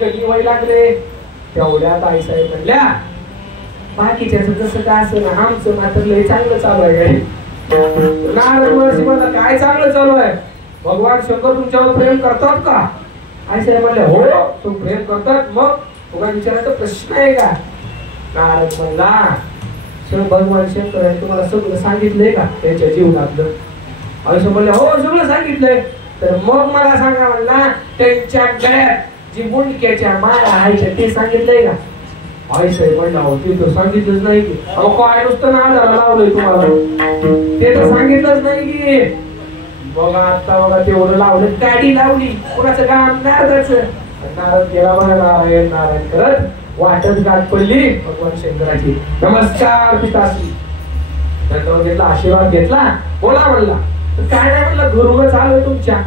कधी व्हायला लागले. तेवढ्यात आई साहेब म्हणल्या बाकीच्याचं जसं काय असं ना, आमचं मात्र लय चांगलं चालू आहे. नारद महर्षी म्हणला काय चांगलं चालू आहे? भगवान शंकर तुमच्यावर प्रेम करतात का? आई साहेब म्हणले हो, तू प्रेम करतात, मग तुम्हाला विचारायचा प्रश्न आहे का? नारद म्हणला भगवान शंकर तुम्हाला सगळं सांगितलंय का त्यांच्या जीवनातलं? आई साहेब म्हणले हो सगळं सांगितलंय. तर मग मला सांगा म्हणला त्यांच्या गळ्यात जी मुंडक्याच्या माळा आहे ते सांगितलंय का? आई साहेब म्हणला हो ते तर सांगितलंच नाही की. अहो काय नुसतं नादाला लावलंय तुम्हाला, ते तर सांगितलंच नाही की. बघा आता बघा तेवढं लावलं, गाडी लावली, कोणाचं काम? नारदाचं. नारद गेला बघा नारायण नारायण करत, वाटत गाठ पडली भगवान शंकराची. नमस्कार पिताश्री, दंडवत घेतला, आशीर्वाद घेतला. बोला म्हणला. तर काय नाही म्हणलं, घरूनच आलोय तुमच्या.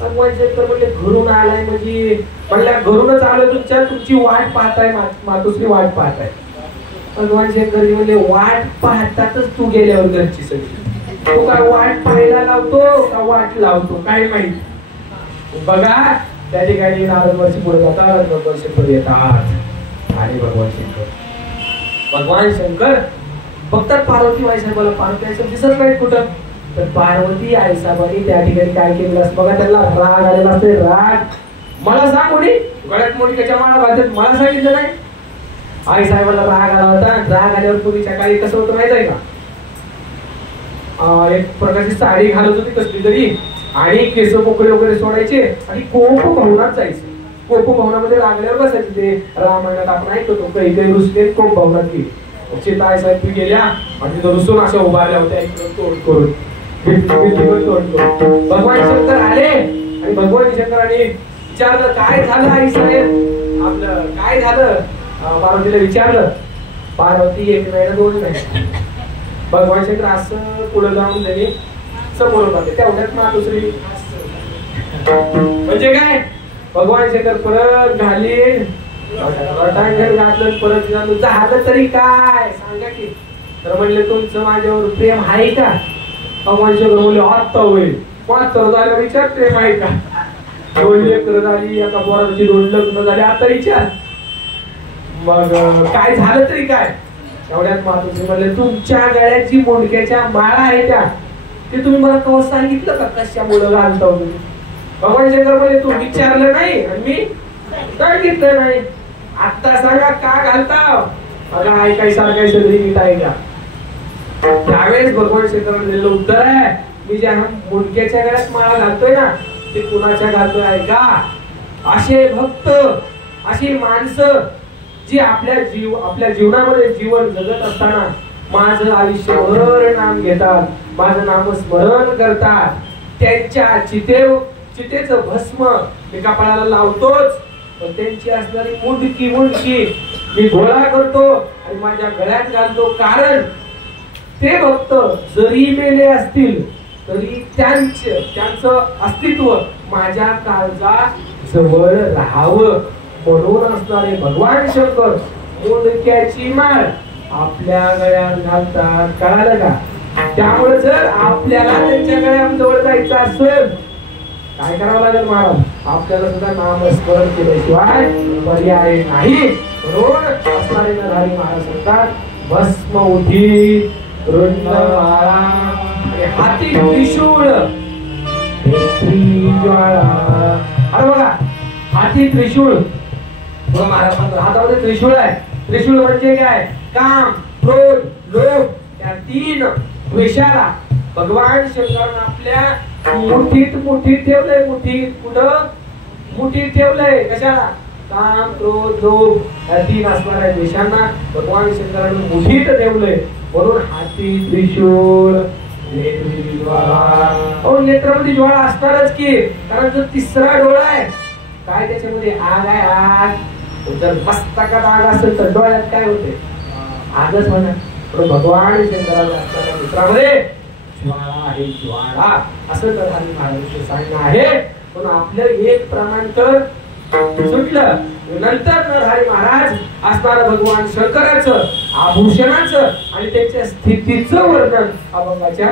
भगवान शंकर म्हणले घरून आलाय म्हणजे? म्हणल्या घरूनच आलोय तुमच्या, तुमची वाट पाहताय, मातोश्री वाट पाहताय. भगवान शंकर म्हणले वाट पाहतातच तू गेल्यावर घरची सगळी. तू काय वाट पाहायला लावतो का वाट लावतो काय माहित. बघा त्या ठिकाणी नारद महर्षी पुढे जातात, भगवान शंकर येतात आणि भगवान शंकर बघतात पार्वती आई साहेबाला. पार्वती आई साहेब दिसत नाहीत कुठं. तर पार्वती आई साहेबांनी त्या ठिकाणी काय केलेलं असतं बघा, त्यांना राग आलेला असतो. राग मला सांग कोणी गळ्यात मोडक्याच्या माळा घालतात, मला सांगितलं नाही. आई साहेबाला राग आला होता. राग आल्यावर पूर्वीच्या काळी कसं होतं माहित आहे का? एक प्रकारची साडी घालत होती कसली तरी आणि केस मोकळे वगैरे सोडायचे आणि कोप भवनात जायचे. कोप भवनामध्ये लागल्यावर बसायचे. ते रामायणात आपण ऐकतो काही काही रुसले कोप भवनात गेले. सीताई साहेब गेल्या आणि तिथं रुसून अशा उभारल्या होत्या तोड करून. भगवान शंकर आले आणि भगवान शंकरांनी विचारलं काय झालं आई साहेब, आपलं काय झालं, पार्वतीला विचारलं. पार्वती एक नाही दोन नाही, भगवान शंकर असं पुढे जाऊन त्याने समोर होते. तेवढ्यात मातोश्री म्हणजे काय, भगवान शंकर परत घाली घातलं, परत झालं तरी काय सांगा की. तर म्हणले तुमचं माझ्यावर प्रेम आहे का. भगवान शंकर म्हणले आत्ता होईल, 5 झालं विचार प्रेम आहे का. 2 लेकरं झाली, एका पोराची 2 लग्न झाली, आता विचार. मग काय झालं तरी काय. एवढ्यात मातोश्री म्हणले तुमच्या गळ्याची मुंडक्याच्या माळा आहे त्या, ते तुम्ही मला कवा सांगितलं का कशामुळे घालता तुम्ही. भगवान शंकर म्हणले तू विचारलं नाही आणि मी सांगितलं नाही, आता सांगा का घालता. बघा ऐकायसारखं सगळी नीट आहे का. त्यावेळेस भगवान शंकरांनी दिलेलं उत्तर आहे, मी ज्या मुंडक्याच्या गळ्यात माळा घालतोय ना ते कुणाच्या घालतोय आहे का. असे भक्त, अशी माणसं जी आपल्या जीवनामध्ये जीवन जगत असताना माझं आयुष्यभर नाम घेतात, माझं नामस्मरण करतात, त्यांच्या चितेचं भस्म मी कपाळाला लावतोच, पण त्यांची असणारी मुंडकी मी गोळा करतो आणि माझ्या गळ्यात घालतो. कारण ते भक्त जरी मेले असतील तरी त्यांचं अस्तित्व माझ्या काळजा जवळ राहावं म्हणून असणारे भगवान शंकर मुंडक्याची माळ आपल्या गळ्यात घालतात. कळालं का. त्यामुळे जर आपल्याला त्यांच्या गळ्याजवळ जायचं असेल काय करावं लागेल महाराज, आपल्याला सुद्धा नामस्मरण केल्याशिवाय पर्याय नाही. म्हणून असणारे नरहरी महाराज सांगतात भस्म उठी रुंडवाळा हाती त्रिशूळ ज्वाळा. अरे बघा हाती त्रिशूळ, महाराज हातामध्ये त्रिशूळ आहे. त्रिशूळ म्हणजे काय, काम क्रोध लोभ या 3 द्वेषाला भगवान शंकरांना आपल्या मुठीत ठेवलंय. मुठीत ठेवलंय कशाला, काम क्रोध लोभ या 3 असणाऱ्या द्वेषांना भगवान शंकरांनी मुठीत ठेवलंय. म्हणून हाती त्रिशूळ नेत्री ज्वाळा. नेत्रामध्ये ज्वाळा असणारच की, कारण जो 3रा डोळा आहे काय त्याच्यामध्ये आग आहे. आग जर मस्तकात आग असेल तर डोळ्यात काय होते, आगच म्हणा. पण भगवान शंकराला असताना मित्रामध्ये ज्वाळा आहे, ज्वाळा असं तर महाराजांचं सांगणं आहे. पण आपलं एक प्रमाणकर सुटलं. नंतर नरहरी महाराज असणारं भगवान शंकराचं आभूषणाचं आणि त्यांच्या स्थितीचं वर्णन अभंगाच्या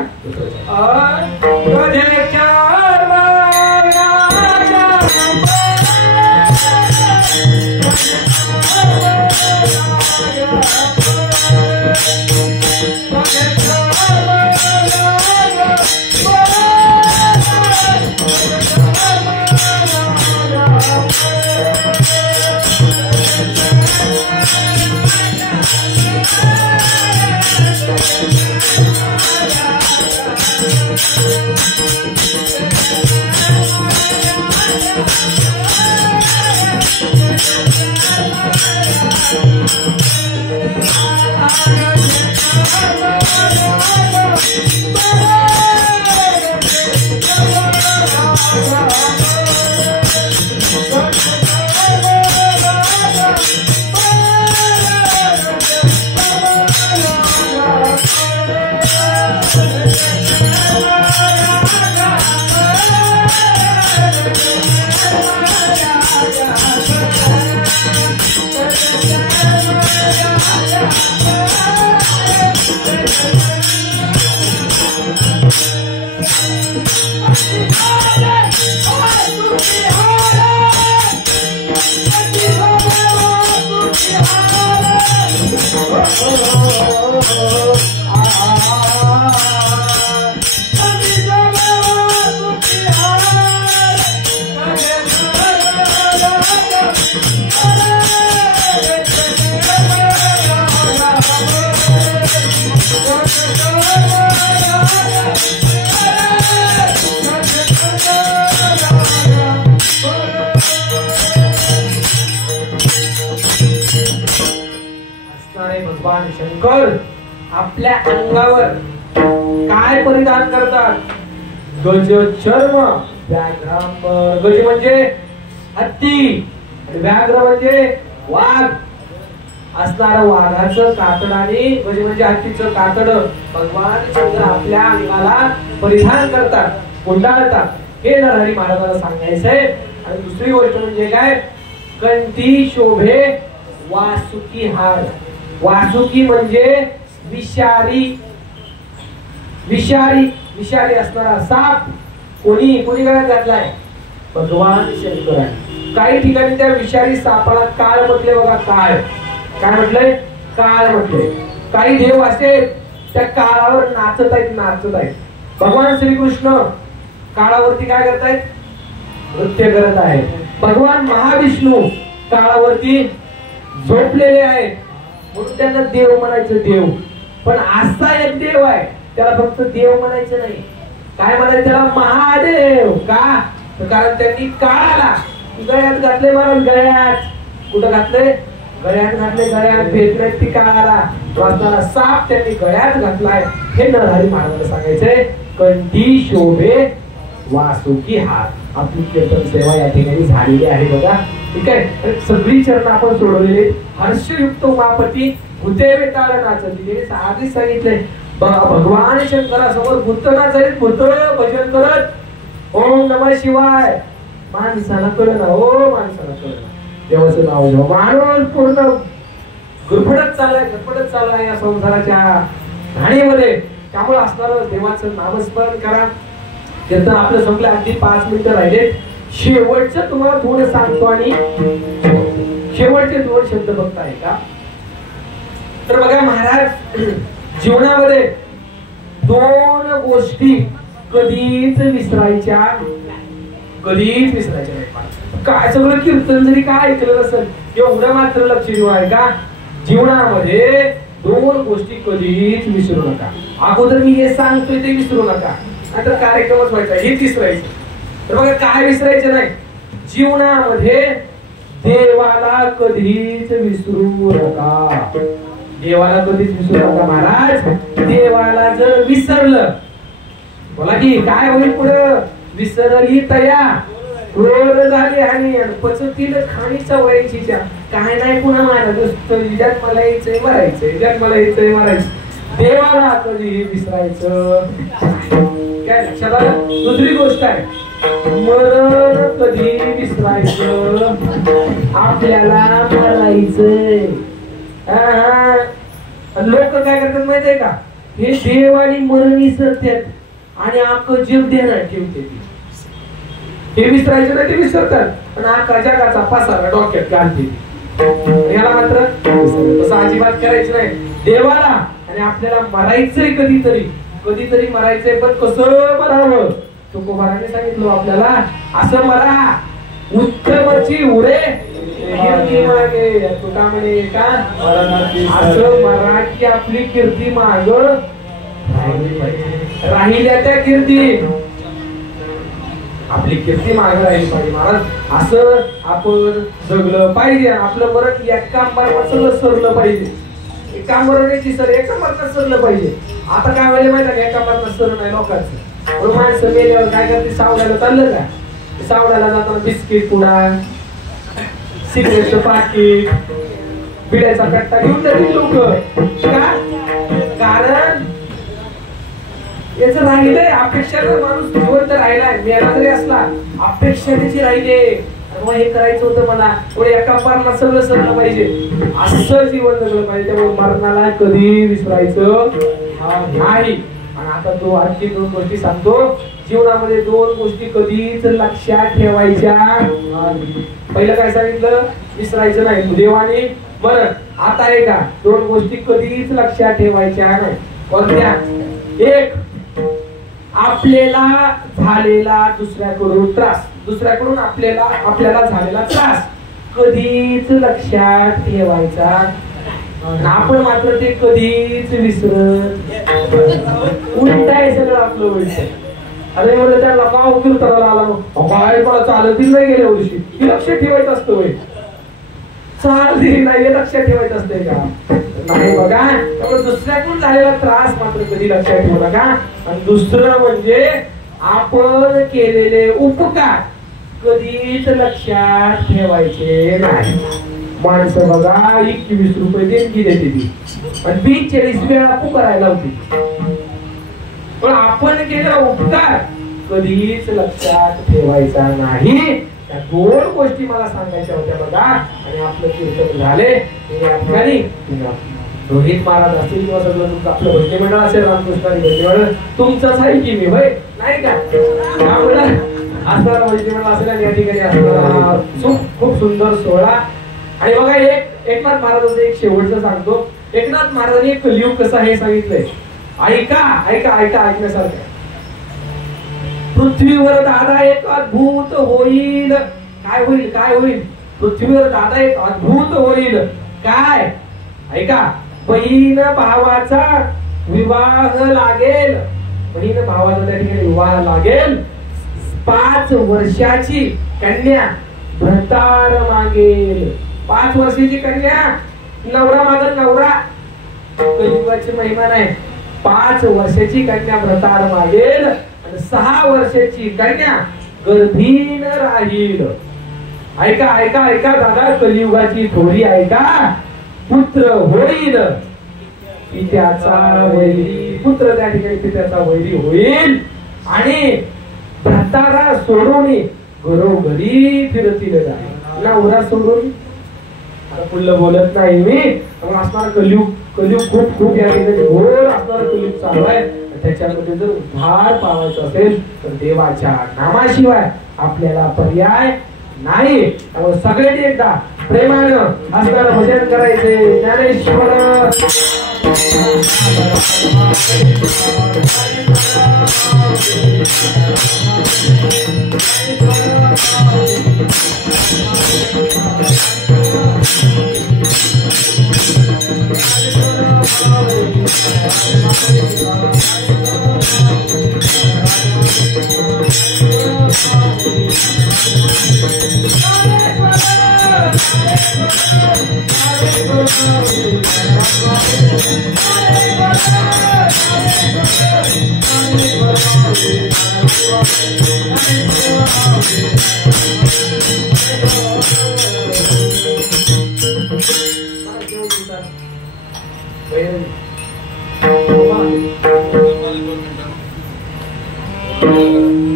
भगवान शंकर आपल्या अंगावर काय परिधान करतात, गज चर्म व्याघ्रांबर. गज म्हणजे हत्ती, व्याघ्र म्हणजे वाघ. असणारं वाघाचं कातड आणि म्हणजे हत्तीचं कातड भगवान शंकर आपल्या अंगाला परिधान करतात, गुंडाळतात. हे नरहरी महाराजांना सांगायचंय. आणि दुसरी गोष्ट म्हणजे काय, कंठी शोभे वासुकी हार. वासुकी म्हणजे विषारी, विषारी विषारी असणारा साप कोणी गळ्यात घातलाय, भगवान शंकरांनी. काही ठिकाणी त्या विषारी सापाला काळ म्हटले बघा, काळ. काय म्हटलंय, काळ म्हटलंय. काही देव असे त्या काळावर नाचत आहेत. भगवान श्रीकृष्ण काळावरती काय करतायत, नृत्य करत आहेत. भगवान महाविष्णू काळावरती झोपलेले आहेत, म्हणून त्यांना देव म्हणायचं. देव पण असा एक देव आहे, त्याला फक्त देव म्हणायचं नाही, काय म्हणायचं त्याला, महादेव. का, कारण त्यांनी काळाला गळ्यात घातले. महाराज गळ्यात, कुठं घातले, गळ्यात घातले. गळ्यात भेटले ती काळाला वाचताना साप त्यांनी गळ्यात घातलाय. हे नरहरी महाराजांना सांगायचंय. कंठी शोभे वासुकी हार. आपली कीर्तन सेवा या ठिकाणी झालेली आहे बघा. ठीक आहे, सगळी चरण आपण सोडवलेली. हर्षयुक्त उमापती भूते वेताळ नाचती. आधीच सांगितलंय, भगवान शंकरासमोर भूत नाचत, भूत भजन करत ओम नमः शिवाय. माणसाला कळलं ना, ओ माणसाला कळलं ना देवाचं नाव घेऊ. माणूस पूर्ण गुरफडत चाललाय या संसाराच्या घाणीमध्ये. त्यामुळे असणारं देवाचं नामस्मरण करा. कीर्तन आपलं संपलं, अगदी 5 मिनिटं राहिले. शेवटचं तुम्हाला थोडं सांगतो आणि शेवटचे 2 शब्द बघताय का. तर बघा महाराज, जीवनामध्ये 2 गोष्टी कधीच विसरायच्या नाही. काय सगळं कीर्तन जरी काय ऐकलं नसेल, एवढं मात्र लक्ष देऊ आहे का, जीवनामध्ये 2 गोष्टी कधीच विसरू नका. अगोदर मी हे सांगतोय ते विसरू नका, नाहीतर कार्यक्रमच व्हायचा. हे विसरायचं. तर बघा काय विसरायचं नाही, जीवनामध्ये देवाला कधीच विसरू नका. देवाला कधीच विसरू नका महाराज. देवाला जर विसरलं, बोला की काय होईल पुढं, विसरली तया क्रोध झाले आणि पचतील खाणीच्या वयाचीच्या. काय नाही पुन्हा महाराज, जन्माला यायचंय मरायचंय, जन्माला यायचंय मरायचं. देवाला कधीही विसरायचं काय. लक्षात आलं. दुसरी गोष्ट आहे, मरण कधी विसरायचं, आपल्याला मरायचंय. लोक काय करतात माहितीये का, हे देव आणि मरण विसरतात आणि अख्खं जीव देणार ठेवते. हे विसरायचं नाही, ते विसरतात पण अख्खा जगाचा पसारा डोक्यात घालते. याला मात्र तसं अजिबात करायचं नाही. देवाला आणि आपल्याला मरायचंय, कधीतरी मरायचंय. पण कसं मरावं, तुकोबाराने सांगितलं आपल्याला, असं मरा उत्तमची उरे मागे. तुका म्हणे का, असं मरा की आपली कीर्ती माग राहिल्या. त्या कीर्ती, आपली कीर्ती मागे राहिली पाहिजे महाराज. असं आपण जगलं पाहिजे. आपलं मरण एका मार्गात सरलं पाहिजे. एका मरणाची एका मार्गात सरलं पाहिजे. आता काय व्हायला माहिती का, एका मार्गात सरलं नाही लोकांचं. माणसं मेल्यावर काय करते, सावड्याला चाललं का, सावड्याला जाताना बिस्किट पुडा, सिगरेटचं पाकिट, बिड्याचा कट्टा घेऊन जातील लोक. कारण याच राहिलंय अपेक्षा. जर माणूस जिवंत राहिलाय, मेला जरी असला, अपेक्षा त्याची राहिली. मग हे करायचं होतं मला, पुढे एका पारला सगळं सरलं पाहिजे, असं जीवन जगलं पाहिजे. त्यामुळे मरणाला कधी विसरायचं नाही. आणि आता तो आणखी 2 गोष्टी सांगतो. जीवनामध्ये 2 गोष्टी कधीच लक्षात ठेवायच्या. पहिलं काय सांगितलं, विसरायचं नाही, देव आणि मरण. आता आहे का, 2 गोष्टी कधीच लक्षात ठेवायच्या नाही. कोणत्या, एक आपल्याला झालेला दुसऱ्याकडून त्रास, दुसऱ्याकडून आपल्याला झालेला त्रास कधीच लक्षात ठेवायचा. आपण मात्र ते कधीच विसरत. उलट आहे सगळं आपलं उलट. अरे म्हणलं त्याला का कीर्तनाला आला, काय मला चालतील नाही गेल्या वर्षी, ही लक्ष ठेवायचं असतं. होय चालती नाही लक्षात ठेवायचं असतंय का, नाही बघा. त्यामुळे दुसऱ्याकडून झालेला त्रास मात्र कधी लक्षात ठेवू नका. आणि दुसरं म्हणजे आपण केलेले उपकार कधीच लक्षात ठेवायचे नाही. माणसं बघा 21 रुपये देणगी देते ती आणि 40 वेळा पुकारायला होती, पण आपण केलेला उपकार कधीच लक्षात ठेवायचा नाही. त्या 2 गोष्टी मला सांगायच्या होत्या बघा. आणि आपलं कीर्तन झाले या ठिकाणी रोहित महाराज असतील किंवा सगळं तुमचं आपलं भजनी मंडळ असेल, रामकृष्णारी भजनी मंडळ तुमचंच आहे की मी होय नाही का, त्यामुळे असणारा भजनी मंडळ असेल आणि या ठिकाणी असणारा खूप सुंदर सोहळा. आणि बघा एकनाथ महाराजांचं एक शेवटचं सांगतो. एकनाथ महाराजांनी कलियुग कसा हे सांगितलंय, ऐका ऐका ऐका ऐकण्यासारखं. पृथ्वीवर दादा एक अद्भुत होईल. काय होईल, काय होईल? पृथ्वीवर दादा एक अद्भुत होईल. काय? ऐका, बहीण भावाचा विवाह लागेल. बहीण भावाचा त्या ठिकाणी विवाह लागेल. 5 वर्षाची कन्या भ्रतार मागेल. 5 वर्षाची कन्या नवरा मागेल. नवरा कलियुगाची महिमा नाही. 5 वर्षाची कन्या भ्रतार मागेल आणि 6 वर्षाची कन्या गर्भीण राहील. ऐका ऐका ऐका दादा, कलियुगाची थोडी ऐका. पुत्र होईल पित्याचा वैरी. पुत्र त्या ठिकाणी पित्याचा वैरी होईल आणि भ्रतारा सोडून घरोघरी फिरतील जाईल. नवरा सोडून पुढलं बोलत नाही मी. असणार कलियुग खूप खूप या ठिकाणी घोर असणार कलियुग चालू आहे. त्याच्यामध्ये जर उद्धार पावायचा असेल तर देवाच्या नामाशिवाय आपल्याला पर्याय नाही. त्यामुळे सगळ्यांनी एकदा प्रेमानं असणारं भजन करायचे. ज्ञानेश्वर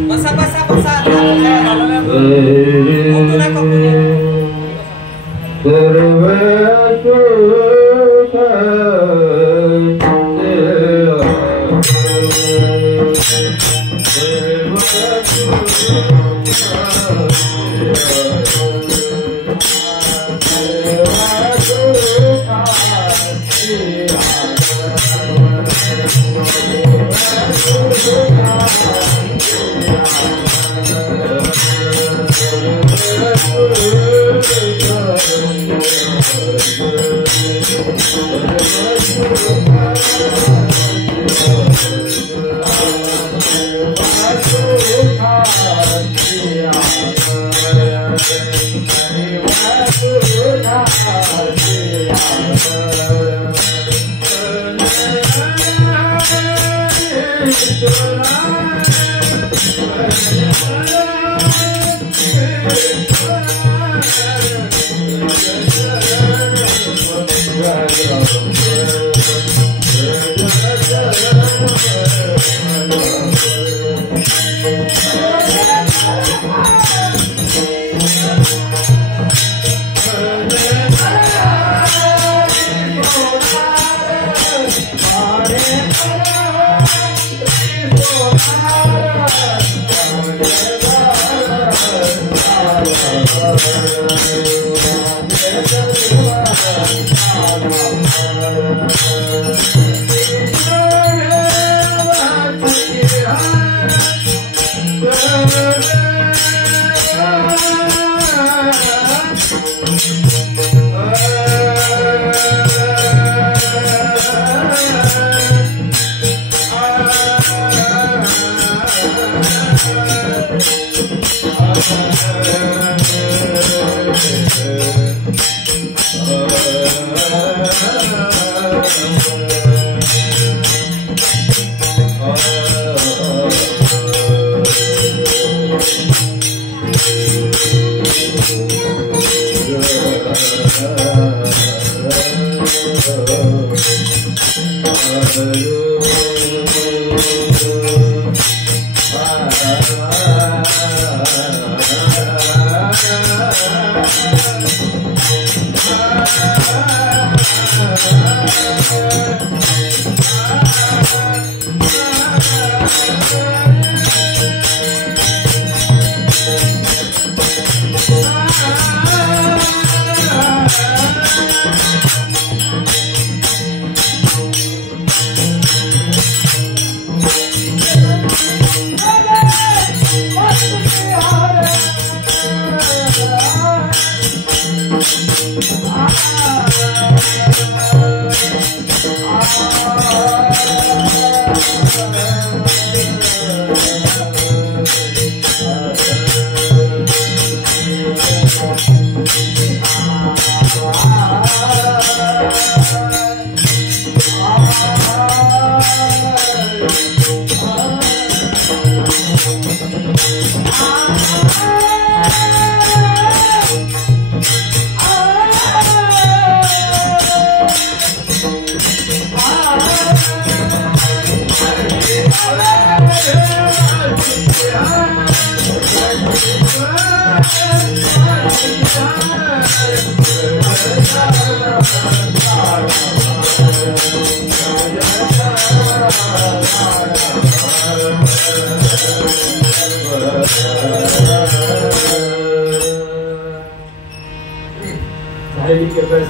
बसा बसा बसा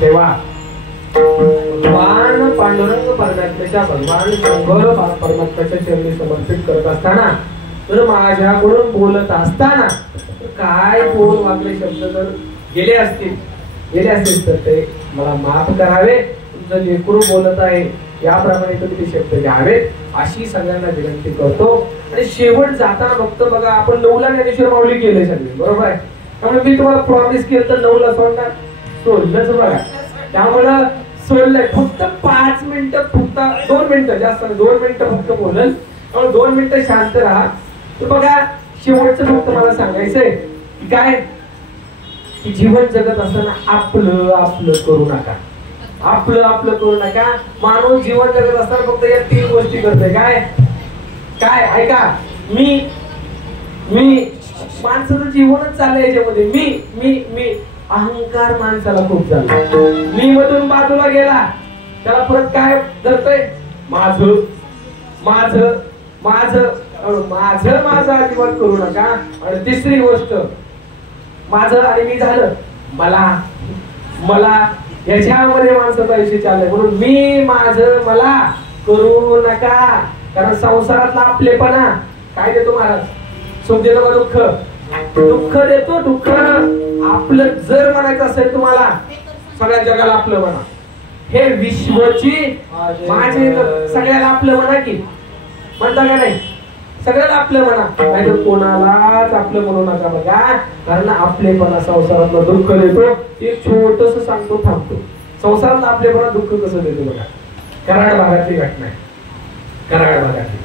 सेवा भगवान पांडुरंग परमात्म्याच्या भगवान शंकर परमात्म्याच्या चरणी समर्पित करत असताना तर माझ्याकडून बोलत असताना काय बोल वागले शब्द जर गेले असतील तर ते मला माफ करावे. तुमचं लेकरू बोलत आहे याप्रमाणे तुम्ही ते शब्द घ्यावेत अशी सगळ्यांना विनंती करतो. आणि शेवट जाताना फक्त बघा आपण 9ला ज्ञानेश्वर माऊली केले सगळे बरोबर आहे. त्यामुळे मी तुम्हाला प्रॉमिस केलं तर 9ला सोडणार सोडलंच बघा. त्यामुळं सोडलंय फक्त 5 मिनिटं फक्त 2 मिनिटं जास्त 2 मिनिटं फक्त बोलल. त्यामुळे 2 मिनिटं शांत राहा. तर बघा शेवटचं फक्त मला सांगायचंय की काय की जीवन जगत असताना आपलं आपलं करू नका. आपलं आपलं करू नका. माणूस जीवन जगत असताना फक्त या 3 गोष्टी करतोय. काय काय ऐका मी माणसाचं जीवनच चाललंय याच्यामध्ये मी अहंकार माणसाला खूप झाला. मी मधून बाजूला गेला त्याला परत काय धरतोय माझं माझं माझं माझं माझं अजिबात करू नका. आणि तिसरी गोष्ट माझं आणि मी झालं मला मला याच्यामध्ये माणसाचं आयुष्य चाललंय. म्हणून मी माझं मला करू नका. कारण संसारातला आपलेपणा काय देतो महाराज सुख देतो का दुःख दुःख देतो. दुःख आपलं जर म्हणायचं असेल तुम्हाला सगळ्या जगाला आपलं म्हणा. हे विश्वची माझे सगळ्याला आपलं म्हणा की म्हणता का नाही. सगळ्याला आपलं म्हणा नाहीतर कोणालाच आपलं म्हणू नका. बघा कारण आपलेपणा संसारातलं दुःख देतो. एक छोटस सांगतो थांबतो. संसारात आपलेपणा दुःख कसं देतो बघा. कराड भागातली घटना आहे. कराड भागातली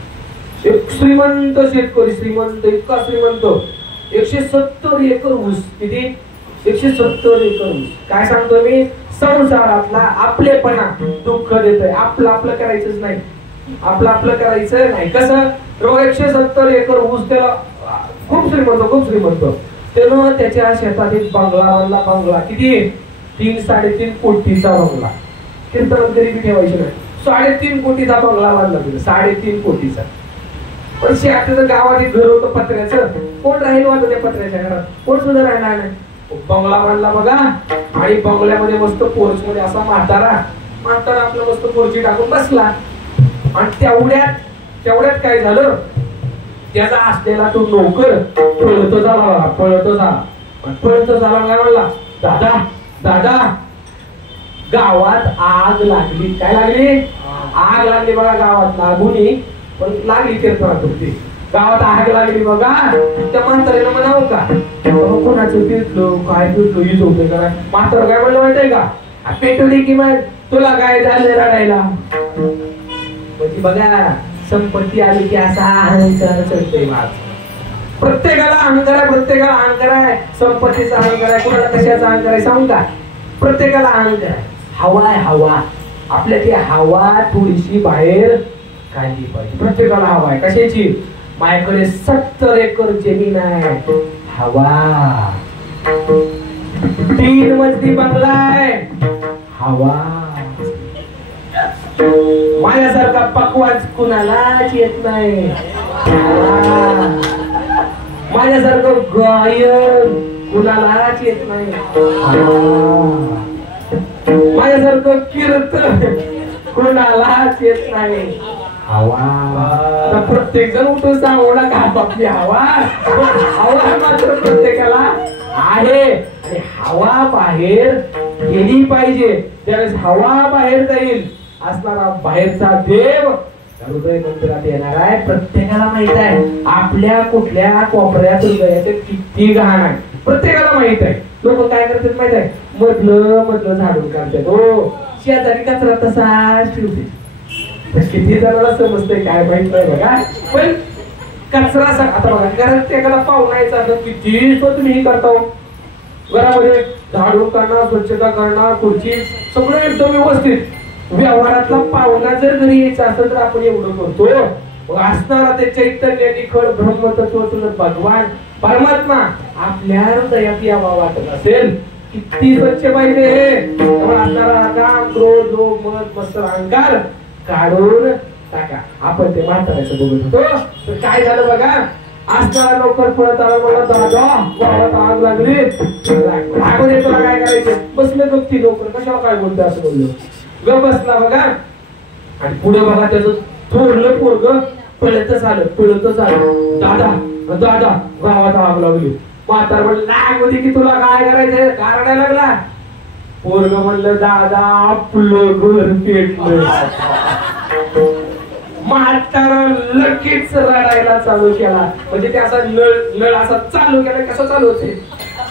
एक श्रीमंत शेतकरी श्रीमंत इतका श्रीमंत 170 एकर ऊस. किती 170 एकर ऊस. काय सांगतो मी संसारातला आपलेपणा दुःख देतोय. आपलं आपलं करायचंच नाही. आपलं आपलं करायचं नाही. कसं 170 एकर ऊस त्याला खूप श्रीमंत त्यानं त्याच्या शेतात एक बंगला बांधला. बंगला किती 3-3.5 कोटीचा बंगला. कीर्तन गरिबी ठेवायची नाही. 3.5 कोटीचा बंगला बांधला तिने 3.5 कोटीचा. पण शेताचं गावात एक घर होतं पत्र्याचं. कोण राहील वाटत त्या पत्र्याच्या घरात कोण सुद्धा राहणार नाही. बंगला बांधला बघा. आणि बंगल्यामध्ये मस्त पोर्च मध्ये असा म्हातारा आपलं मस्त पोर्ची टाकून बसला. आणि तेवढ्यात काय झालं त्याचा असलेला तो नोकर पळतो झाला काय म्हणला दादा गावात आग लागली. काय लागली आग लागली बघा. गावात लागून पण लागली कीर्तनात होती. गावात आग लागली बघा. त्या म्हाताऱ्याला म्हणावं का कोणाचं पिरलं काय पिरलं हीच होते का. म्हातारा काय म्हणलं माहितीये का पेटवली की मग तुला काय झालं रडायला. म्हणजे बघा संपत्ती आली की असा अहंकार चढतोय माझ. प्रत्येकाला अहंकार आहे. संपत्तीचा अहंकार आहे. कुणाला कशाचा अहंकार आहे सांगू का. प्रत्येकाला अहंकार आहे. हवा आपल्या ती हवा थोडीशी बाहेर काढली पाहिजे. प्रत्येकाला हवा आहे कशाची? माझ्याकडे 70 एकर जमीन आहे, हवा. 3 मजली बंगला आहे, हवा. माझ्यासारखा पकवाज कुणालाच येत नाही, माझ्यासारखं गायन कुणालाच येत नाही, माझ्यासारखं कीर्तन कुणालाच येत नाही, हवा. प्रत्येक जण उठून सांगू नका आपली हवा, हवा मात्र प्रत्येकाला आहे. आणि हवा बाहेर गेली पाहिजे. त्यावेळेस हवा बाहेर जाईल, असणारा बाहेरचा देव हृदय मंदिरात येणार आहे. प्रत्येकाला माहित आहे आपल्या कुठल्या कोपऱ्यात हृदयाचे किती घाण आहे, प्रत्येकाला माहित आहे. लोक काय करतात माहित आहे? मधलं झाडून काढतात. हो, शेजारी कचरा तसाच ठेवते. किती जणांना समजतंय काय माहित नाही बघा. पण कचरा आता बघा, घरात एखादा पाहुणा यायचा तर किती तुम्ही हे करता. घरामध्ये झाडून काढणार, स्वच्छता करणार, खुर्ची सगळं एकदम व्यवस्थित. व्यवहारातला पाहुणा जर घरी यायचा असेल तर आपण एवढं करतो. असणारा ते चैतन्य निखळ ब्रह्मतत्व भगवान परमात्मा आपल्या हृदयात यावा वाटत असेल, किती स्वच्छ पाहिजे हे. असणारा काम, क्रोध, लोभ, मद, मत्सर, अहंकार काढून टाका. आपण ते म्हाताऱ्याचं बघत होतो तर काय झालं बघा. असणारा लवकर पळत आला, मला दादा गावात आग लागली, लागू तुला काय करायचं. बसले बघ ती लवकर, कशाला काय बोलते असं बोललो. ग बसला बघा. आणि पुढे बघा त्याचं थोरलं पोरग पळतच आलं. दादा दादा गावात आग लागली. म्हातार म्हणलं लागू दे की तुला काय करायचंय, कारणाला लागला. पोरग म्हणलं दादा आपलं घर पेटलं. म्हातारा लगेच रडायला चालू केला. म्हणजे त्याचा नळ असा चालू केला, कसा चालू होते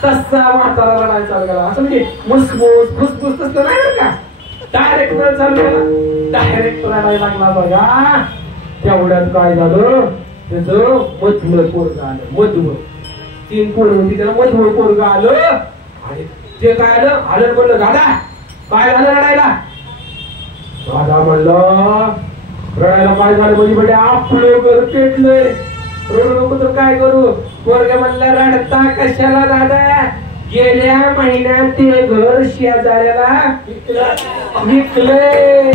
तसा म्हातारा रडायला चालू केला. असं म्हणजे मुसमुस फुसफुस तसं नाही बरं का, डायरेक्ट नळ चालू केला, डायरेक्ट रडायला लागला बघा. तेवढ्यात काय झालं, त्याचं मधलं पोरग आलं. मधुर 3 पोरं होती, त्याला मधुर पोरग आलं. आणि ते काय आलं म्हणलं दादा काय झालं रडायला. दादा म्हणलं रडायला काय झालं म्हणजे म्हणजे आपलं घर पेटलंय, रडू नको तर काय करू. पोरग म्हणलं रडता कशाला दादा, गेल्या महिन्यात ते घर शेजाऱ्याला विकलंय.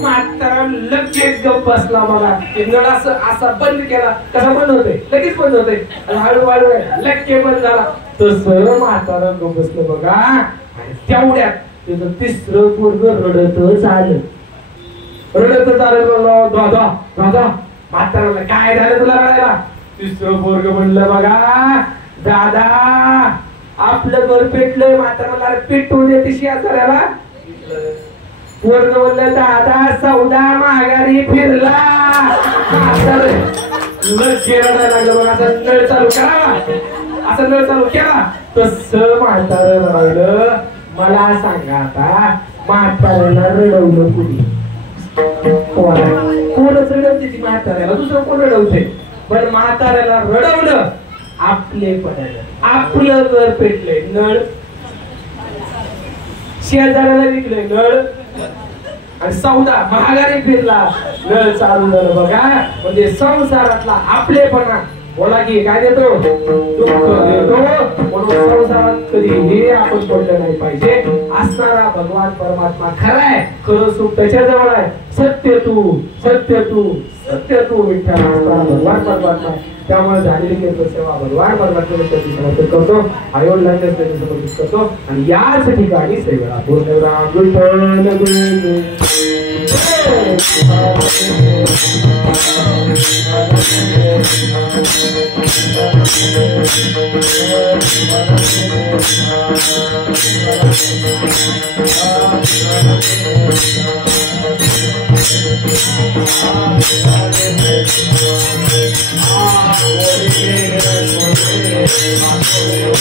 म्हातारा लगेच गप्प बसला बघा. नळ असा बंद केला, कसा बंद होतोय, लगेच बंद होतोय. हळूहळू लगेच बंद झाला. तसं म्हातारा गप्प बसलं बघा. आणि तेवढ्यात त्याचं 3रं पोरग रडतच आलं. दादा दादा. म्हातारा काय झालं तुला रडायला. 3रं पोरग म्हणलं बघा दादा आपलं घर पेटलंय. म्हातारा मला पेटवू देते शेजाऱ्याला. पोरग म्हणलं दादा सौदा माघारी फिरला. रडायला लागलं बघा. असं नळ चालू करा, असं नळ चालू केला तसं म्हातारं रडलं. मला सांगा आता म्हाताऱ्याला रडवलं कुणी? कोणच रडवते ती म्हाताऱ्याला, दुसरं कोण रडवते. पण म्हाताऱ्याला रडवलं आपले पडायला. आपलं घर पेटलंय, नळ शेजाऱ्याला विकलंय, नळ आणि सौदा महागारी फिरला, नळ चालू झालं बघा. म्हणजे संसारातला आपलेपणा बोला की काय देतो, दुःख देतो. म्हणून संसारात कधीही आपण पडलं नाही पाहिजे. असणारा भगवान परमात्मा खरा आहे, खरं सुख त्याच्या जवळ आहे. सत्य तू सत्य तू सत्य तू विठ्ठल असणारा भगवान परमात्मा. त्यामुळे झालेली सेवा भगवान परमात्म्याच्या समर्पित करतो, आईवडिलांच्या समर्पित करतो. आणि याच ठिकाणी सेवा पूर्ण राम Hare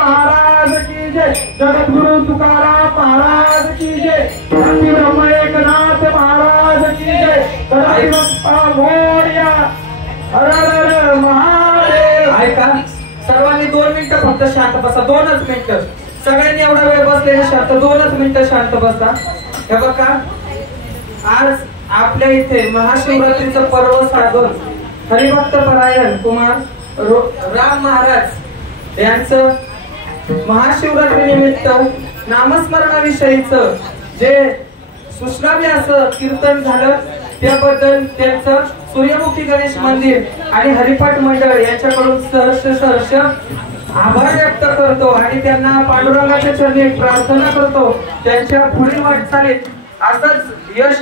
महाराज की जय, जगद्गुरु तुकाराम महाराज की जय, ब्रह्म एकनाथ महाराज की जय, मोरया, हर हर महादेव. ऐका, सर्वांनी 2 मिनिटं फक्त शांत बसा. 2च मिनिटं. सगळ्यांनी एवढा वेळ बसलेले शांत. 2च मिनिटं शांत बसा. हे बघा, आज आपल्या इथे महाशिवरात्रीचं पर्व साधून हरिभक्त परायण कुमार राम महाराज यांचं महाशिवरात्री निमित्त नामस्मरणाविषयीच जे सुश्राव्य असं कीर्तन झालं, त्याबद्दल त्यांचं सूर्यमुखी गणेश मंदिर आणि हरिपाठ मंडळ यांच्याकडून सहर्ष आभार व्यक्त करतो आणि त्यांना पांडुरंगाच्या चरणी प्रार्थना करतो त्यांच्या पुढील वाटचालीत असंच यश